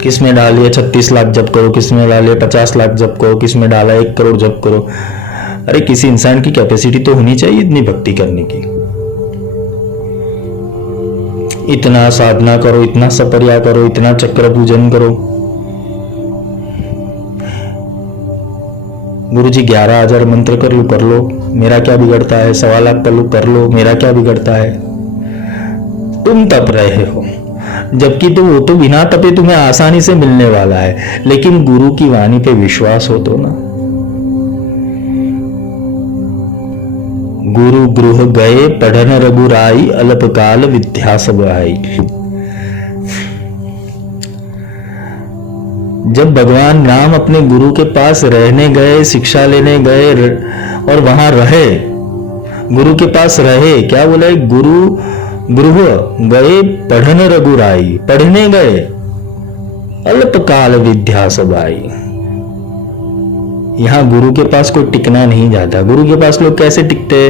किसमें डालिए 36 लाख जप करो, किसमें डालिए 50 लाख जप करो, किसमें डाला 1 करोड़ जप करो। अरे किसी इंसान की कैपेसिटी तो होनी चाहिए इतनी भक्ति करने की। इतना साधना करो, इतना सपर्या करो, इतना चक्र पूजन करो। गुरुजी 11,000 मंत्र कर लो, मेरा क्या बिगड़ता है। 1.25 लाख कर लो, मेरा क्या बिगड़ता है। तुम तप रहे हो, जबकि तो वो तो बिना तपे तुम्हें आसानी से मिलने वाला है। लेकिन गुरु की वाणी पे विश्वास हो तो ना। गुरु गृह गए पढ़न रघुराई, अल्पकाल विद्या सब आई। जब भगवान राम अपने गुरु के पास रहने गए, शिक्षा लेने गए और वहां रहे, गुरु के पास रहे, क्या बोला, गुरु गृह गए पढ़न रघुराई, पढ़ने गए, अल्पकाल विद्या सब आई। यहां गुरु के पास कोई टिकना नहीं जाता। गुरु के पास लोग कैसे टिकते?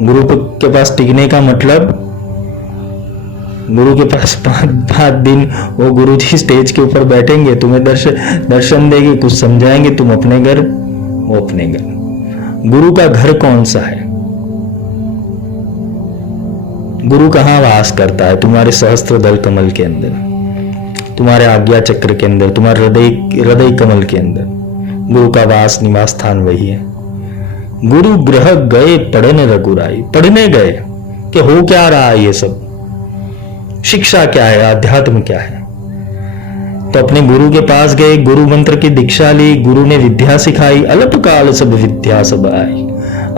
गुरु के पास टिकने का मतलब, गुरु के पास 5 दिन वो गुरु जी स्टेज के ऊपर बैठेंगे, तुम्हें दर्शन देंगे, कुछ समझाएंगे, तुम अपने घर, वो अपने घर। गुरु का घर कौन सा है? गुरु कहाँ वास करता है? तुम्हारे सहस्त्र दल कमल के अंदर, तुम्हारे आज्ञा चक्र के अंदर, तुम्हारे हृदय कमल के अंदर गुरु का वास निवास स्थान वही है। गुरु गृह गए पढ़न रघुराई, पढ़ने गए कि हो क्या रहा है, ये सब शिक्षा क्या है, अध्यात्म क्या है। तो अपने गुरु के पास गए, गुरु मंत्र की दीक्षा ली, गुरु ने विद्या सिखाई, अल्पकाल सब विद्या सब आई।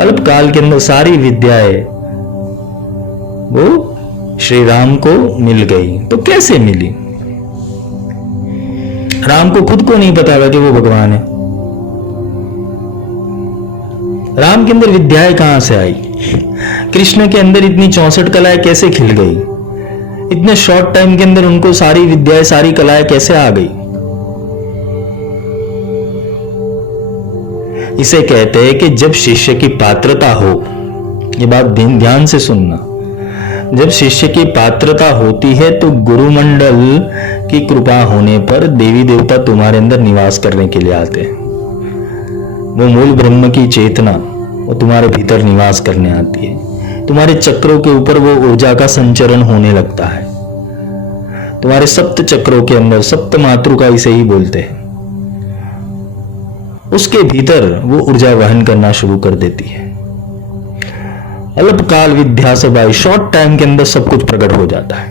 अल्पकाल के अंदर सारी विद्याएं वो श्री राम को मिल गई। तो कैसे मिली? राम को खुद को नहीं पता था कि वो भगवान है। राम के अंदर विद्याएं कहां से आई? कृष्ण के अंदर इतनी 64 कलाएं कैसे खिल गई? इतने शॉर्ट टाइम के अंदर उनको सारी विद्याएं, सारी कलाएं कैसे आ गई? इसे कहते हैं कि जब शिष्य की पात्रता हो, ये बात ध्यान से सुनना, जब शिष्य की पात्रता होती है तो गुरुमंडल की कृपा होने पर देवी देवता तुम्हारे अंदर निवास करने के लिए आते हैं। वो मूल ब्रह्म की चेतना वो तुम्हारे भीतर निवास करने आती है। तुम्हारे चक्रों के ऊपर वो ऊर्जा का संचरण होने लगता है। तुम्हारे सप्त चक्रों के अंदर, सप्त मातृका इसे ही बोलते हैं, उसके भीतर वो ऊर्जा वहन करना शुरू कर देती है। अल्पकाल विद्या से भाई, शॉर्ट टाइम के अंदर सब कुछ प्रकट हो जाता है।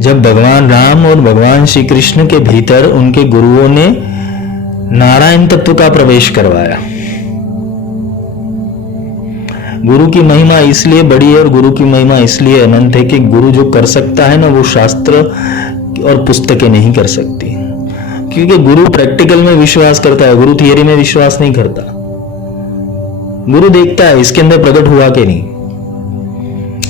जब भगवान राम और भगवान श्री कृष्ण के भीतर उनके गुरुओं ने नारायण तत्व का प्रवेश करवाया। गुरु की महिमा इसलिए बड़ी है और गुरु की महिमा इसलिए अनंत है कि गुरु जो कर सकता है ना, वो शास्त्र और पुस्तकें नहीं कर सकती, क्योंकि गुरु प्रैक्टिकल में विश्वास करता है, गुरु थियरी में विश्वास नहीं करता। गुरु देखता है इसके अंदर प्रकट हुआ कि नहीं,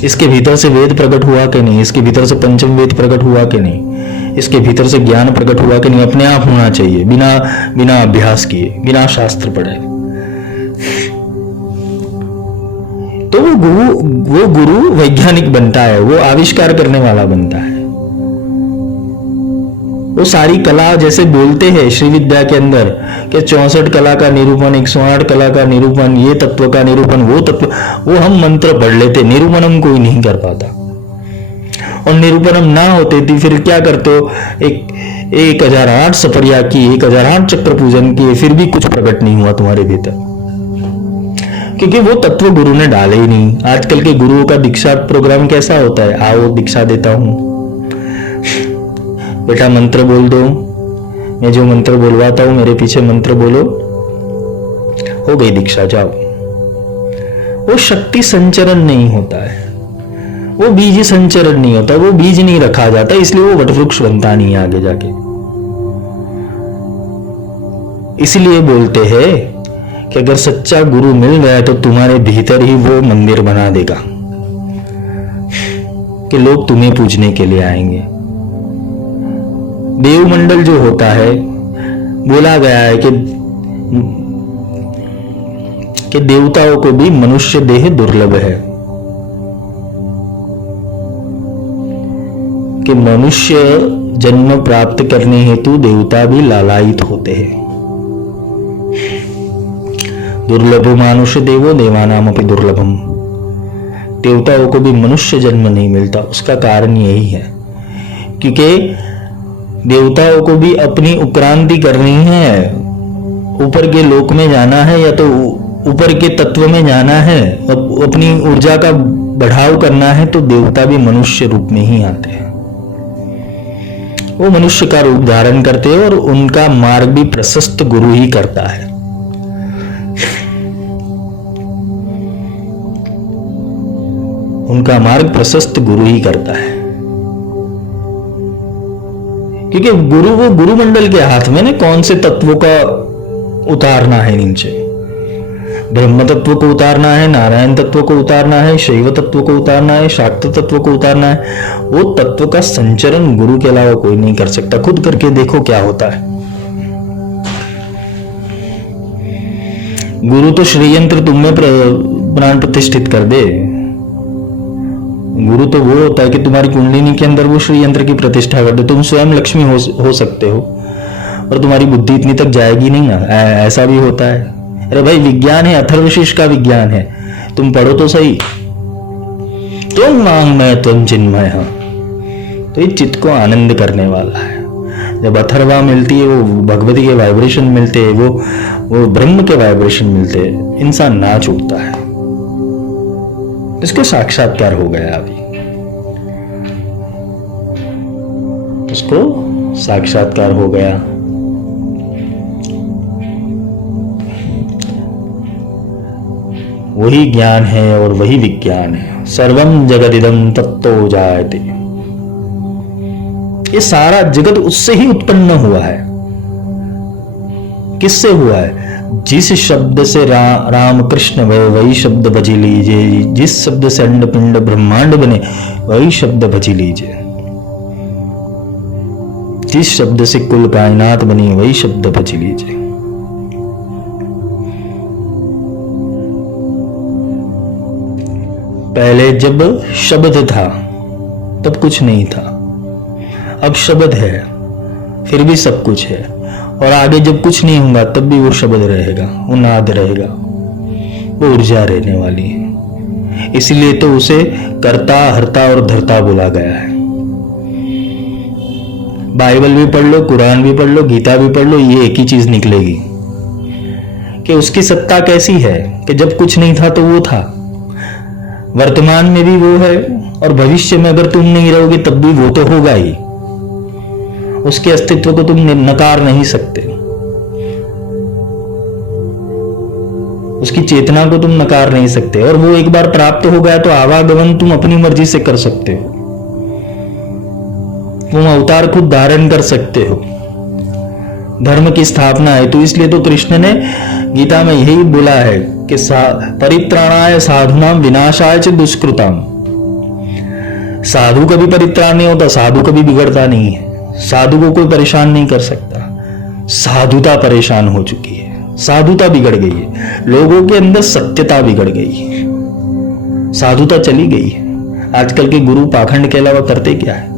इसके भीतर से वेद प्रकट हुआ कि नहीं, इसके भीतर से पंचम वेद प्रकट हुआ कि नहीं, इसके भीतर से ज्ञान प्रकट हुआ कि नहीं। अपने आप होना चाहिए, बिना अभ्यास किए, बिना शास्त्र पढ़े। तो वो गुरु वैज्ञानिक बनता है, वो आविष्कार करने वाला बनता है। वो सारी कला, जैसे बोलते हैं श्री विद्या के अंदर कि 64 कला का निरूपण, 108 कला का निरूपण, ये तत्व का निरूपण, वो तत्व, वो हम मंत्र पढ़ लेते, निरूपण हम कोई नहीं कर पाता। और निरूपण हम ना होते तो फिर क्या करते हो, 1008 सफरिया की, 1008 चक्र पूजन किए, फिर भी कुछ प्रकट नहीं हुआ तुम्हारे भीतर, क्योंकि वो तत्व गुरु ने डाले ही नहीं। आजकल के गुरुओं का दीक्षा प्रोग्राम कैसा होता है, आओ दीक्षा देता हूं, बेटा मंत्र बोल दो, मैं जो मंत्र बोलवाता हूं मेरे पीछे मंत्र बोलो, हो गई दीक्षा, जाओ। वो शक्ति संचरण नहीं होता है, वो बीज संचरण नहीं होता, वो बीज नहीं रखा जाता, इसलिए वो वटवृक्ष बनता नहीं आगे जाके। इसलिए बोलते हैं कि अगर सच्चा गुरु मिल गया तो तुम्हारे भीतर ही वो मंदिर बना देगा कि लोग तुम्हें पूजने के लिए आएंगे। देवमंडल जो होता है, बोला गया है कि देवताओं को भी मनुष्य देह दुर्लभ है, कि मनुष्य जन्म प्राप्त करने हेतु देवता भी लालायित होते हैं। दुर्लभो मानुष देवो देवानाम अपि दुर्लभम। देवताओं को भी मनुष्य जन्म नहीं मिलता, उसका कारण यही है क्योंकि देवताओं को भी अपनी उत्क्रांति करनी है, ऊपर के लोक में जाना है या तो ऊपर के तत्व में जाना है, अपनी ऊर्जा का बढ़ाव करना है, तो देवता भी मनुष्य रूप में ही आते हैं। वो मनुष्य का रूप धारण करते हैं और उनका मार्ग भी प्रशस्त गुरु ही करता है। उनका मार्ग प्रशस्त गुरु ही करता है, क्योंकि वो गुरुमंडल के हाथ में ना कौन से तत्वों का उतारना है नीचे। ब्रह्म तत्व को उतारना है, नारायण तत्व को उतारना है, शैव तत्व को उतारना है, शाक्त तत्व को उतारना है। वो तत्व का संचरण गुरु के अलावा कोई नहीं कर सकता। खुद करके देखो क्या होता है। गुरु तो श्रीयंत्र तुम में प्राण प्रतिष्ठित कर दे। गुरु तो वो होता है कि तुम्हारी कुंडलिनी के अंदर वो श्री यंत्र की प्रतिष्ठा कर दे। तुम स्वयं लक्ष्मी हो सकते हो और तुम्हारी बुद्धि इतनी तक जाएगी नहीं ना, ऐसा भी होता है। अरे भाई विज्ञान है, अथर्वशीष का विज्ञान है, तुम पढ़ो तो सही। तुम वांग्मय तुम चिन्मय हो, तो ये चित्त को आनंद करने वाला है। जब अथर्वा मिलती है, वो भगवती के वाइब्रेशन मिलते हैं, वो ब्रह्म के वाइब्रेशन मिलते हैं, इंसान नाच उठता है। इसको साक्षात्कार हो गया। अभी उसको साक्षात्कार हो गया। वही ज्ञान है और वही विज्ञान है। सर्वम जगदिदं तत्तो जायते। ये सारा जगत उससे ही उत्पन्न हुआ है। किससे हुआ है? जिस शब्द से राम कृष्ण भय वही शब्द भजी लीजिए। जिस शब्द से अंड पिंड ब्रह्मांड बने वही शब्द भजी लीजिए। जिस शब्द से कुल कायनात बनी वही शब्द भजी लीजिए। पहले जब शब्द था तब कुछ नहीं था, अब शब्द है फिर भी सब कुछ है, और आगे जब कुछ नहीं होगा तब भी वो शब्द रहेगा, वो नाद रहेगा, वो ऊर्जा रहने वाली है। इसलिए तो उसे कर्ता, हर्ता और धर्ता बोला गया है। बाइबल भी पढ़ लो, कुरान भी पढ़ लो, गीता भी पढ़ लो, ये एक ही चीज निकलेगी कि उसकी सत्ता कैसी है कि जब कुछ नहीं था तो वो था, वर्तमान में भी वो है, और भविष्य में अगर तुम नहीं रहोगे तब भी वो तो होगा ही। उसके अस्तित्व को तुम नकार नहीं सकते, उसकी चेतना को तुम नकार नहीं सकते, और वो एक बार प्राप्त हो गया तो आवागमन तुम अपनी मर्जी से कर सकते हो, तुम अवतार खुद धारण कर सकते हो। धर्म की स्थापना है, तो इसलिए तो कृष्ण ने गीता में यही बोला है कि परित्राणाय साधुनाम विनाशाय च दुष्कृताम। साधु कभी परित्राण नहीं होता, साधु कभी बिगड़ता नहीं है, साधु को कोई परेशान नहीं कर सकता। साधुता परेशान हो चुकी है, साधुता बिगड़ गई है, लोगों के अंदर सत्यता बिगड़ गई है, साधुता चली गई है। आजकल के गुरु पाखंड के अलावा करते क्या है?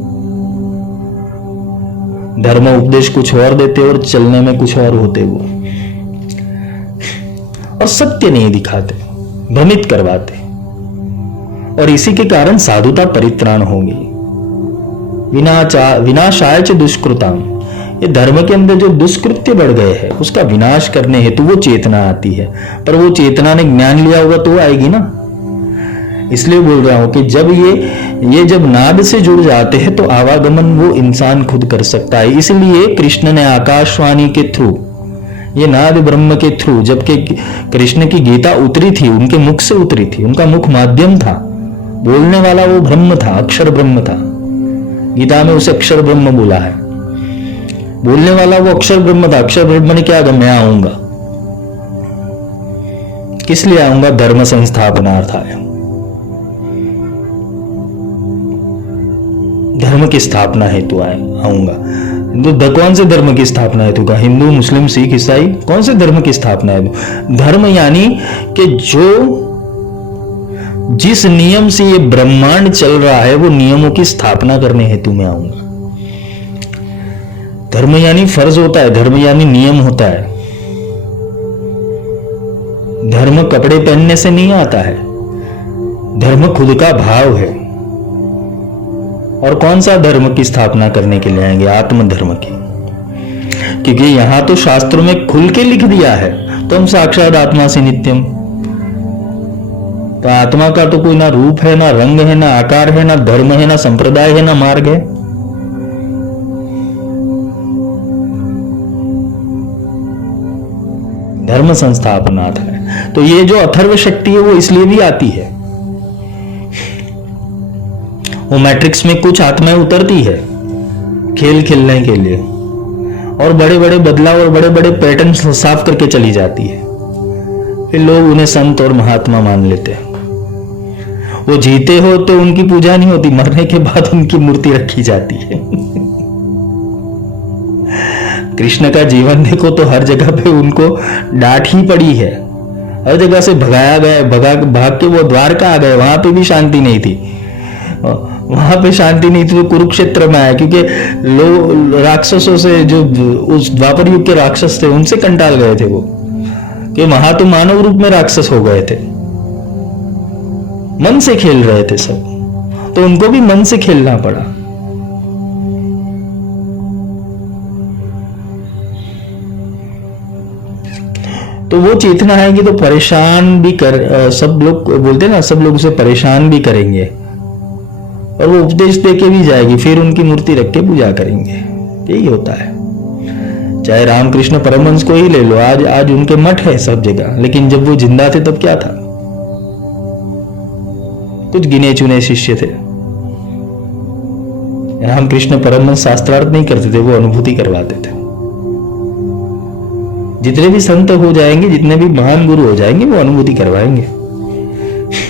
धर्म उपदेश कुछ और देते और चलने में कुछ और होते वो, और सत्य नहीं दिखाते, भ्रमित करवाते, और इसी के कारण साधुता परित्राण होगी। विनाशाय च दुष्कृताम, ये धर्म के अंदर जो दुष्कृत्य बढ़ गए हैं उसका विनाश करने हेतु वो चेतना आती है, पर वो चेतना ने ज्ञान लिया होगा तो आएगी ना। इसलिए बोल रहा हूं कि जब ये जब नाद से जुड़ जाते हैं तो आवागमन वो इंसान खुद कर सकता है। इसलिए कृष्ण ने आकाशवाणी के थ्रू, ये नाद ब्रह्म के थ्रू, जबकि कृष्ण की गीता उतरी थी, उनके मुख से उतरी थी, उनका मुख माध्यम था, बोलने वाला वो ब्रह्म था, अक्षर ब्रह्म था। गीता में उसे अक्षर ब्रह्म बोला है, बोलने वाला वो अक्षर ब्रह्म था। अक्षर ब्रह्म ने क्या कहा? मैं आऊंगा। किस लिए आऊंगा? धर्म संस्थापनार्थाय, धर्म की स्थापना हेतु आऊंगा। तो कौन से धर्म की स्थापना हेतु का? हिंदू, मुस्लिम, सिख, ईसाई, कौन से धर्म की स्थापना हेतु? धर्म यानी कि जो जिस नियम से ये ब्रह्मांड चल रहा है वो नियमों की स्थापना करने हेतु मैं आऊंगा। धर्म यानी फर्ज होता है, धर्म यानी नियम होता है। धर्म कपड़े पहनने से नहीं आता है, धर्म खुद का भाव है। और कौन सा धर्म की स्थापना करने के लिए आएंगे? आत्मधर्म की, क्योंकि यहां तो शास्त्रों में खुल के लिख दिया है, तुम साक्षात आत्मा से नित्यम। तो आत्मा का तो कोई ना रूप है, ना रंग है, ना आकार है, ना धर्म है, ना संप्रदाय है, ना मार्ग है। धर्म संस्थापनार्थ है। तो ये जो अथर्व शक्ति है वो इसलिए भी आती है, वो मैट्रिक्स में कुछ आत्माएं उतरती है खेल खेलने के लिए, और बड़े बड़े बदलाव और बड़े बड़े पैटर्न साफ करके चली जाती है। फिर लोग उन्हें संत और महात्मा मान लेते हैं। वो जीते हो तो उनकी पूजा नहीं होती, मरने के बाद उनकी मूर्ति रखी जाती है। कृष्ण का जीवन देखो तो हर जगह पे उनको डांट ही पड़ी है, हर जगह से भगाया गया, भाग के वो द्वारका आ गए, वहां पे भी शांति नहीं थी, वहां पे शांति नहीं थी तो कुरुक्षेत्र में आया, क्योंकि लोग राक्षसों से, जो उस द्वापर युग के राक्षस थे उनसे कंटाल गए थे वो, कि वहां तो मानव रूप में राक्षस हो गए थे, मन से खेल रहे थे सब, तो उनको भी मन से खेलना पड़ा। तो वो चेतना आएगी तो परेशान भी कर, सब लोग बोलते ना, सब लोग उसे परेशान भी करेंगे, और वो उपदेश दे के भी जाएगी, फिर उनकी मूर्ति रख के पूजा करेंगे। यही होता है। चाहे रामकृष्ण परमहंस को ही ले लो, आज उनके मठ है सब जगह, लेकिन जब वो जिंदा थे तब क्या था? कुछ गिने चुने शिष्य थे। रामकृष्ण परमहंस शास्त्रार्थ नहीं करते थे, वो अनुभूति करवाते थे। जितने भी संत हो जाएंगे, जितने भी महान गुरु हो जाएंगे, वो अनुभूति करवाएंगे।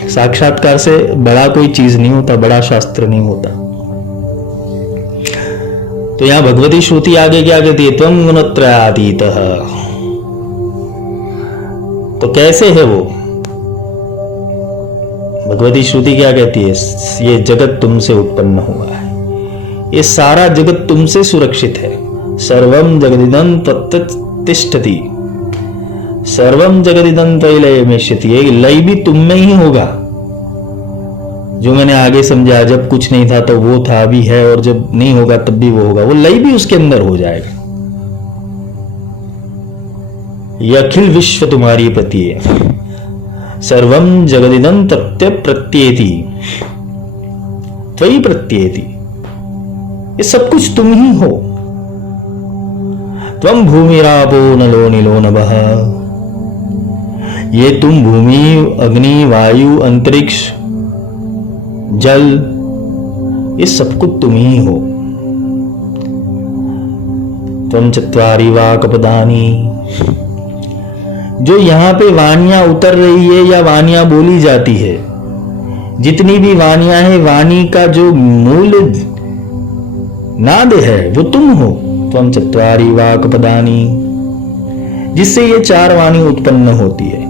साक्षात्कार से बड़ा कोई चीज नहीं होता, बड़ा शास्त्र नहीं होता। तो यहां भगवती श्रुति आगे क्या कहती है? त्वं गुणत्रयातीतः। तो कैसे है वो? भगवती श्रुति क्या कहती है? ये जगत तुमसे उत्पन्न हुआ है, ये सारा जगत तुमसे सुरक्षित है, सर्वम जगदिदं तत्तिष्ठति, सर्वम जगदिदं तैलयमेष्यति। ये लय भी तुम में ही होगा। जो मैंने आगे समझा, जब कुछ नहीं था तो वो था, अभी है, और जब नहीं होगा तब भी वो होगा, वो लय भी उसके अंदर हो जाएगा। ये अखिल विश्व तुम्हारी प्रति है। सर्वम जगदिदं तत्य प्रत्येति, त्वयि प्रत्येति। ये सब कुछ तुम ही हो। त्वं भूमिरापो नलो नीलो नभः। ये तुम भूमि, अग्नि, वायु, अंतरिक्ष, जल, ये सब कुछ तुम ही हो। त्वं चत्वारि वाक्पदानि। जो यहां पे वाणियां उतर रही है या वाणियां बोली जाती है, जितनी भी वाणियां है, वाणी का जो मूल नाद है वो तुम हो। त्वं चत्वारि वाक्पदानि, जिससे ये चार वाणी उत्पन्न होती है।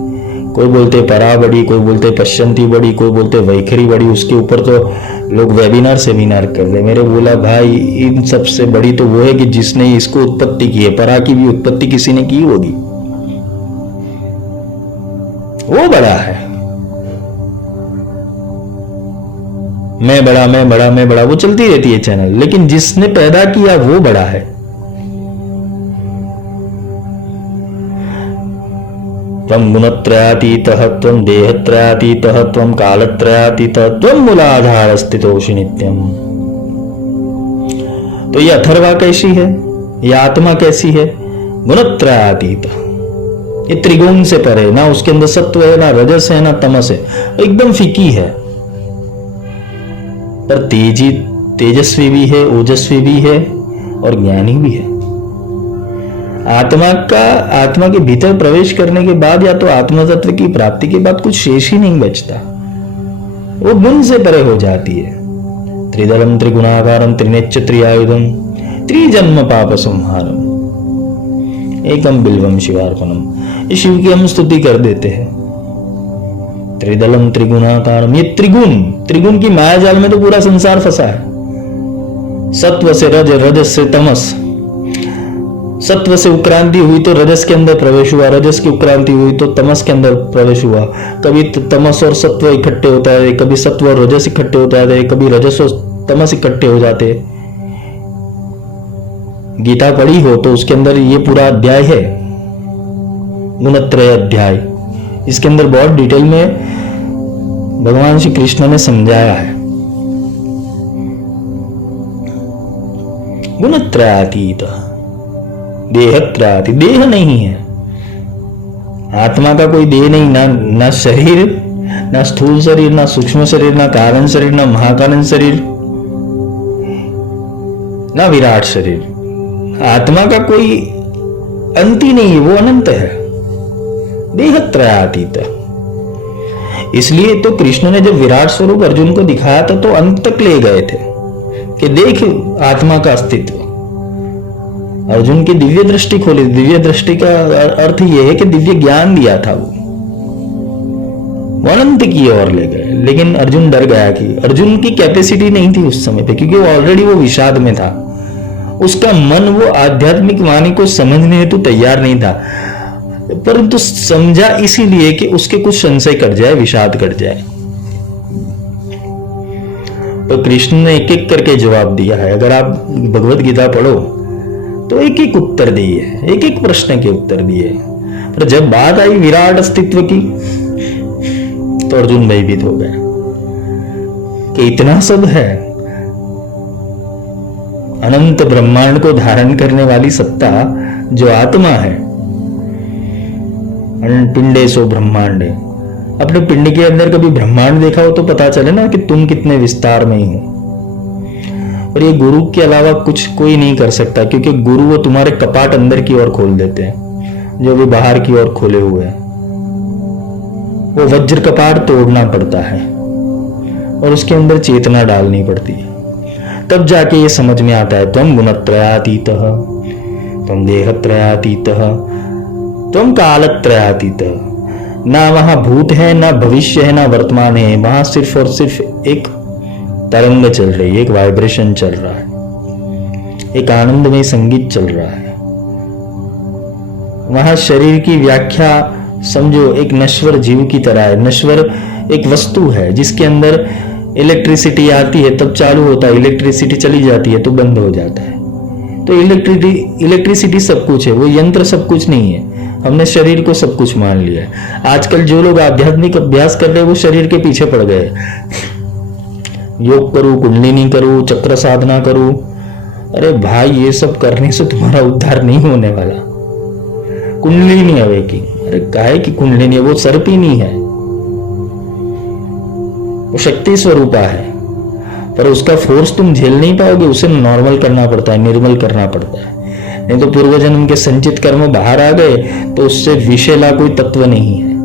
कोई बोलते परा बड़ी, कोई बोलते पश्चंती बड़ी, कोई बोलते वैखरी बड़ी। उसके ऊपर तो लोग वेबिनार सेमिनार कर रहे। मेरे बोला भाई, इन सबसे बड़ी तो वो है कि जिसने इसको उत्पत्ति की है। परा की भी उत्पत्ति किसी ने की होगी, वो बड़ा है। मैं बड़ा, मैं बड़ा, मैं बड़ा, वो चलती रहती है चैनल, लेकिन जिसने पैदा किया वो बड़ा है। त्वं गुणत्रयातीतः, त्वं देहत्रयातीतः, त्वं कालत्रयातीतः, त्वं मूलाधार स्थितोषि नित्यम। तो ये अथर्वा कैसी है, ये आत्मा कैसी है? गुणत्रयातीत, ये त्रिगुण से परे, ना उसके अंदर सत्व है, ना रजस है, ना तमस है, एकदम फीकी है। पर तेजस्वी भी है, ओजस्वी भी है और ज्ञानी भी है। आत्मा के भीतर प्रवेश करने के बाद या तो आत्म तत्व की प्राप्ति के बाद कुछ शेष ही नहीं बचता, वो गुण से परे हो जाती है। त्रिदलम त्रिगुणाकारम त्रिनेच्च त्रियायुधम त्रिजन्म पाप संहारम एकम बिल्वम शिवार्पणम। ये शिव की हम स्तुति कर देते हैं। त्रिदलम त्रिगुणाकारम, ये त्रिगुण की माया जाल में तो पूरा संसार फंसा है। सत्व से रज, रजस से तमस, सत्व से उत्क्रांति हुई तो रजस के अंदर प्रवेश हुआ, रजस की उत्क्रांति हुई तो तमस के अंदर प्रवेश हुआ। कभी तमस और सत्व इकट्ठे होता है, कभी सत्व और रजस इकट्ठे होता है, कभी रजस और तमस इकट्ठे हो जाते हैं। गीता पढ़ी हो तो उसके अंदर ये पूरा अध्याय है, गुणत्रय अध्याय। इसके अंदर बहुत डिटेल में भगवान श्री कृष्ण ने समझाया है। गुणत्रयातीत, देहत्रयातीत, देह नहीं है, आत्मा का कोई देह नहीं, ना शरीर, ना स्थूल शरीर, ना सूक्ष्म शरीर, ना कारण शरीर, ना महाकारण शरीर, ना विराट शरीर। आत्मा का कोई अंत ही नहीं है, वो अनंत है, देहत्रयातीत। इसलिए तो कृष्ण ने जब विराट स्वरूप अर्जुन को दिखाया था तो अंत तक ले गए थे कि देख आत्मा का अस्तित्व। अर्जुन की दिव्य दृष्टि खोली। दिव्य दृष्टि का अर्थ यह है कि दिव्य ज्ञान दिया था, वो अनंत की ओर ले गए। लेकिन अर्जुन डर गया कि अर्जुन की कैपेसिटी नहीं थी उस समय पे, क्योंकि वो ऑलरेडी वो विषाद में था। उसका मन वो आध्यात्मिक वाणी को समझने हेतु तैयार नहीं था, परंतु समझा इसीलिए कि उसके कुछ संशय कट जाए, विषाद कट जाए। तो कृष्ण ने एक एक करके जवाब दिया है। अगर आप भगवत गीता पढ़ो तो एक एक उत्तर दिए, एक एक प्रश्न के उत्तर दिए। पर जब बात आई विराट अस्तित्व की तो अर्जुन भयभीत हो गया कि इतना सब है। अनंत ब्रह्मांड को धारण करने वाली सत्ता जो आत्मा है, पिंडेशो ब्रह्मांड है। अपने पिंड के अंदर कभी ब्रह्मांड देखा हो तो पता चले ना कि तुम कितने विस्तार में ही हो। और ये गुरु के अलावा कुछ कोई नहीं कर सकता, क्योंकि गुरु वो तुम्हारे कपाट अंदर की ओर खोल देते हैं, जो भी बाहर की ओर खोले हुए हैं। वो वज्र कपाट तोड़ना पड़ता है और उसके अंदर चेतना डालनी पड़ती है, तब जाके ये समझ में आता है। तुम गुणत्रयातीतः, तुम देहत्रयातीतः, तुम कालत्रयातीतः। ना वहां भूत है, ना भविष्य है, ना वर्तमान है। वहां सिर्फ और सिर्फ एक तरंग चल रही है, एक वाइब्रेशन चल रहा है। एक आनंदमय संगीत चल रहा है। वहां शरीर की व्याख्या समझो एक नश्वर जीव की तरह है। नश्वर एक वस्तु है जिसके अंदर इलेक्ट्रिसिटी आती है तब चालू होता है, इलेक्ट्रिसिटी चली जाती है तो बंद हो जाता है। तो इलेक्ट्रिसिटी सब कुछ है, वो यंत्र सब कुछ नहीं है। हमने शरीर को सब कुछ मान लिया है। आजकल जो लोग आध्यात्मिक अभ्यास कर रहे हैं वो शरीर के पीछे पड़ गए। योग करूं, कुंडलिनी करूं, चक्र साधना करूं। अरे भाई, ये सब करने से तुम्हारा उद्धार नहीं होने वाला। कुंडलिनी अवेकी, अरे काहे की कुंडलिनी, वो सर्पिनी है, वो शक्ति स्वरूपा है, पर उसका फोर्स तुम झेल नहीं पाओगे। उसे नॉर्मल करना पड़ता है, निर्मल करना पड़ता है। नहीं तो पूर्व जन्म के संचित कर्म बाहर आ गए तो उससे विषैला कोई तत्व नहीं है।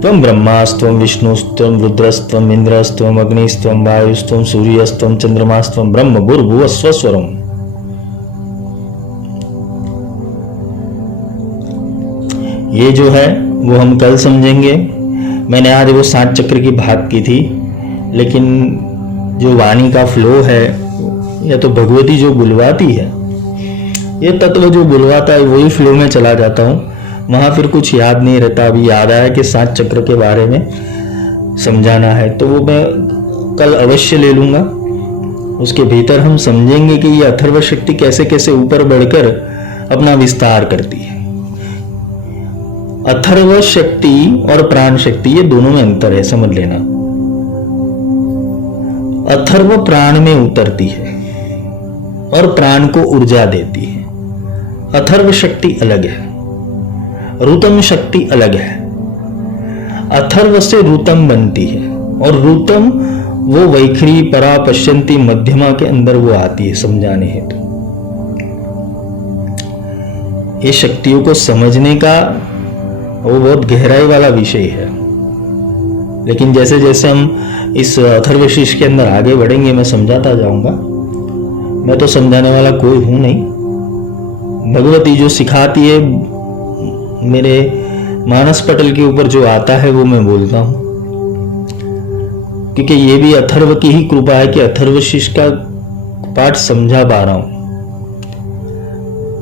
त्वं ब्रह्मास्त्वं विष्णुस्त्वं रुद्रस्त्वं इंद्रस्त्वं अग्निस्त्वं वायुस्त्वं सूर्यस्त्वं चंद्रमास्त्वं ब्रह्म भूर्भुवः स्वस्वरम्। ये जो है वो हम कल समझेंगे। मैंने आज वो 7 चक्र की बात की थी, लेकिन जो वाणी का फ्लो है या तो भगवती जो बुलवाती है, ये तत्व जो बुलवाता है वही फ्लो में चला जाता हूँ। वहां फिर कुछ याद नहीं रहता। अभी याद आया कि 7 चक्र के बारे में समझाना है तो वो मैं कल अवश्य ले लूंगा। उसके भीतर हम समझेंगे कि ये अथर्व शक्ति कैसे कैसे ऊपर बढ़कर अपना विस्तार करती है। अथर्व शक्ति और प्राण शक्ति ये दोनों में अंतर है, समझ लेना। अथर्व प्राण में उतरती है और प्राण को ऊर्जा देती है। अथर्व शक्ति अलग है, रुतम शक्ति अलग है। अथर्व से रुतम बनती है और रुतम वो वैखरी परा पश्यंती मध्यमा के अंदर वो आती है समझाने हेतु। ये शक्तियों को समझने का वो बहुत गहराई वाला विषय है, लेकिन जैसे जैसे हम इस अथर्वशीष के अंदर आगे बढ़ेंगे मैं समझाता जाऊंगा। मैं तो समझाने वाला कोई हूं नहीं। भगवती जो सिखाती है मेरे मानस पटल के ऊपर जो आता है वो मैं बोलता हूं, क्योंकि ये भी अथर्व की ही कृपा है कि अथर्वशीष का पाठ समझा पा रहा हूं।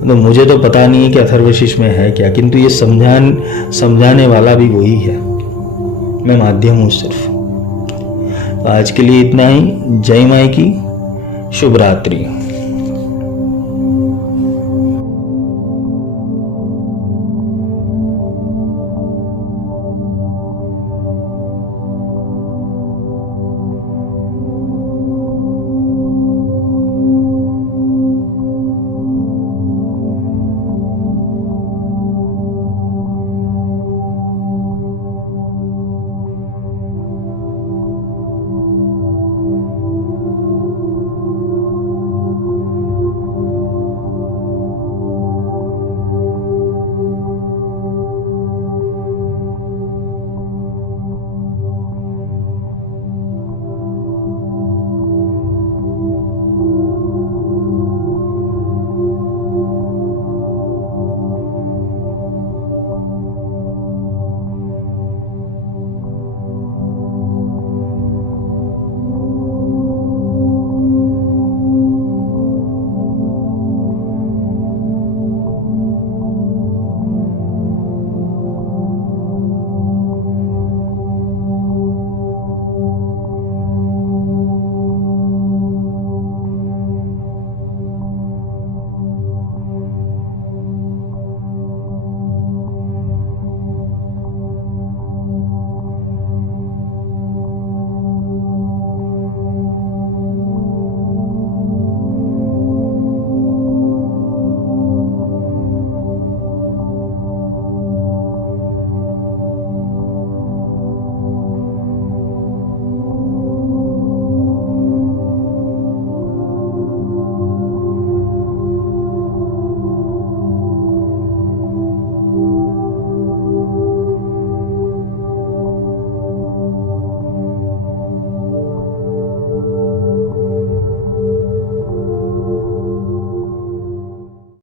तो मुझे तो पता नहीं है कि अथर्वशीष में है क्या, किंतु ये समझाने वाला भी वही है। मैं माध्यम हूं सिर्फ। तो आज के लिए इतना ही। जय माई की, शुभ रात्रि।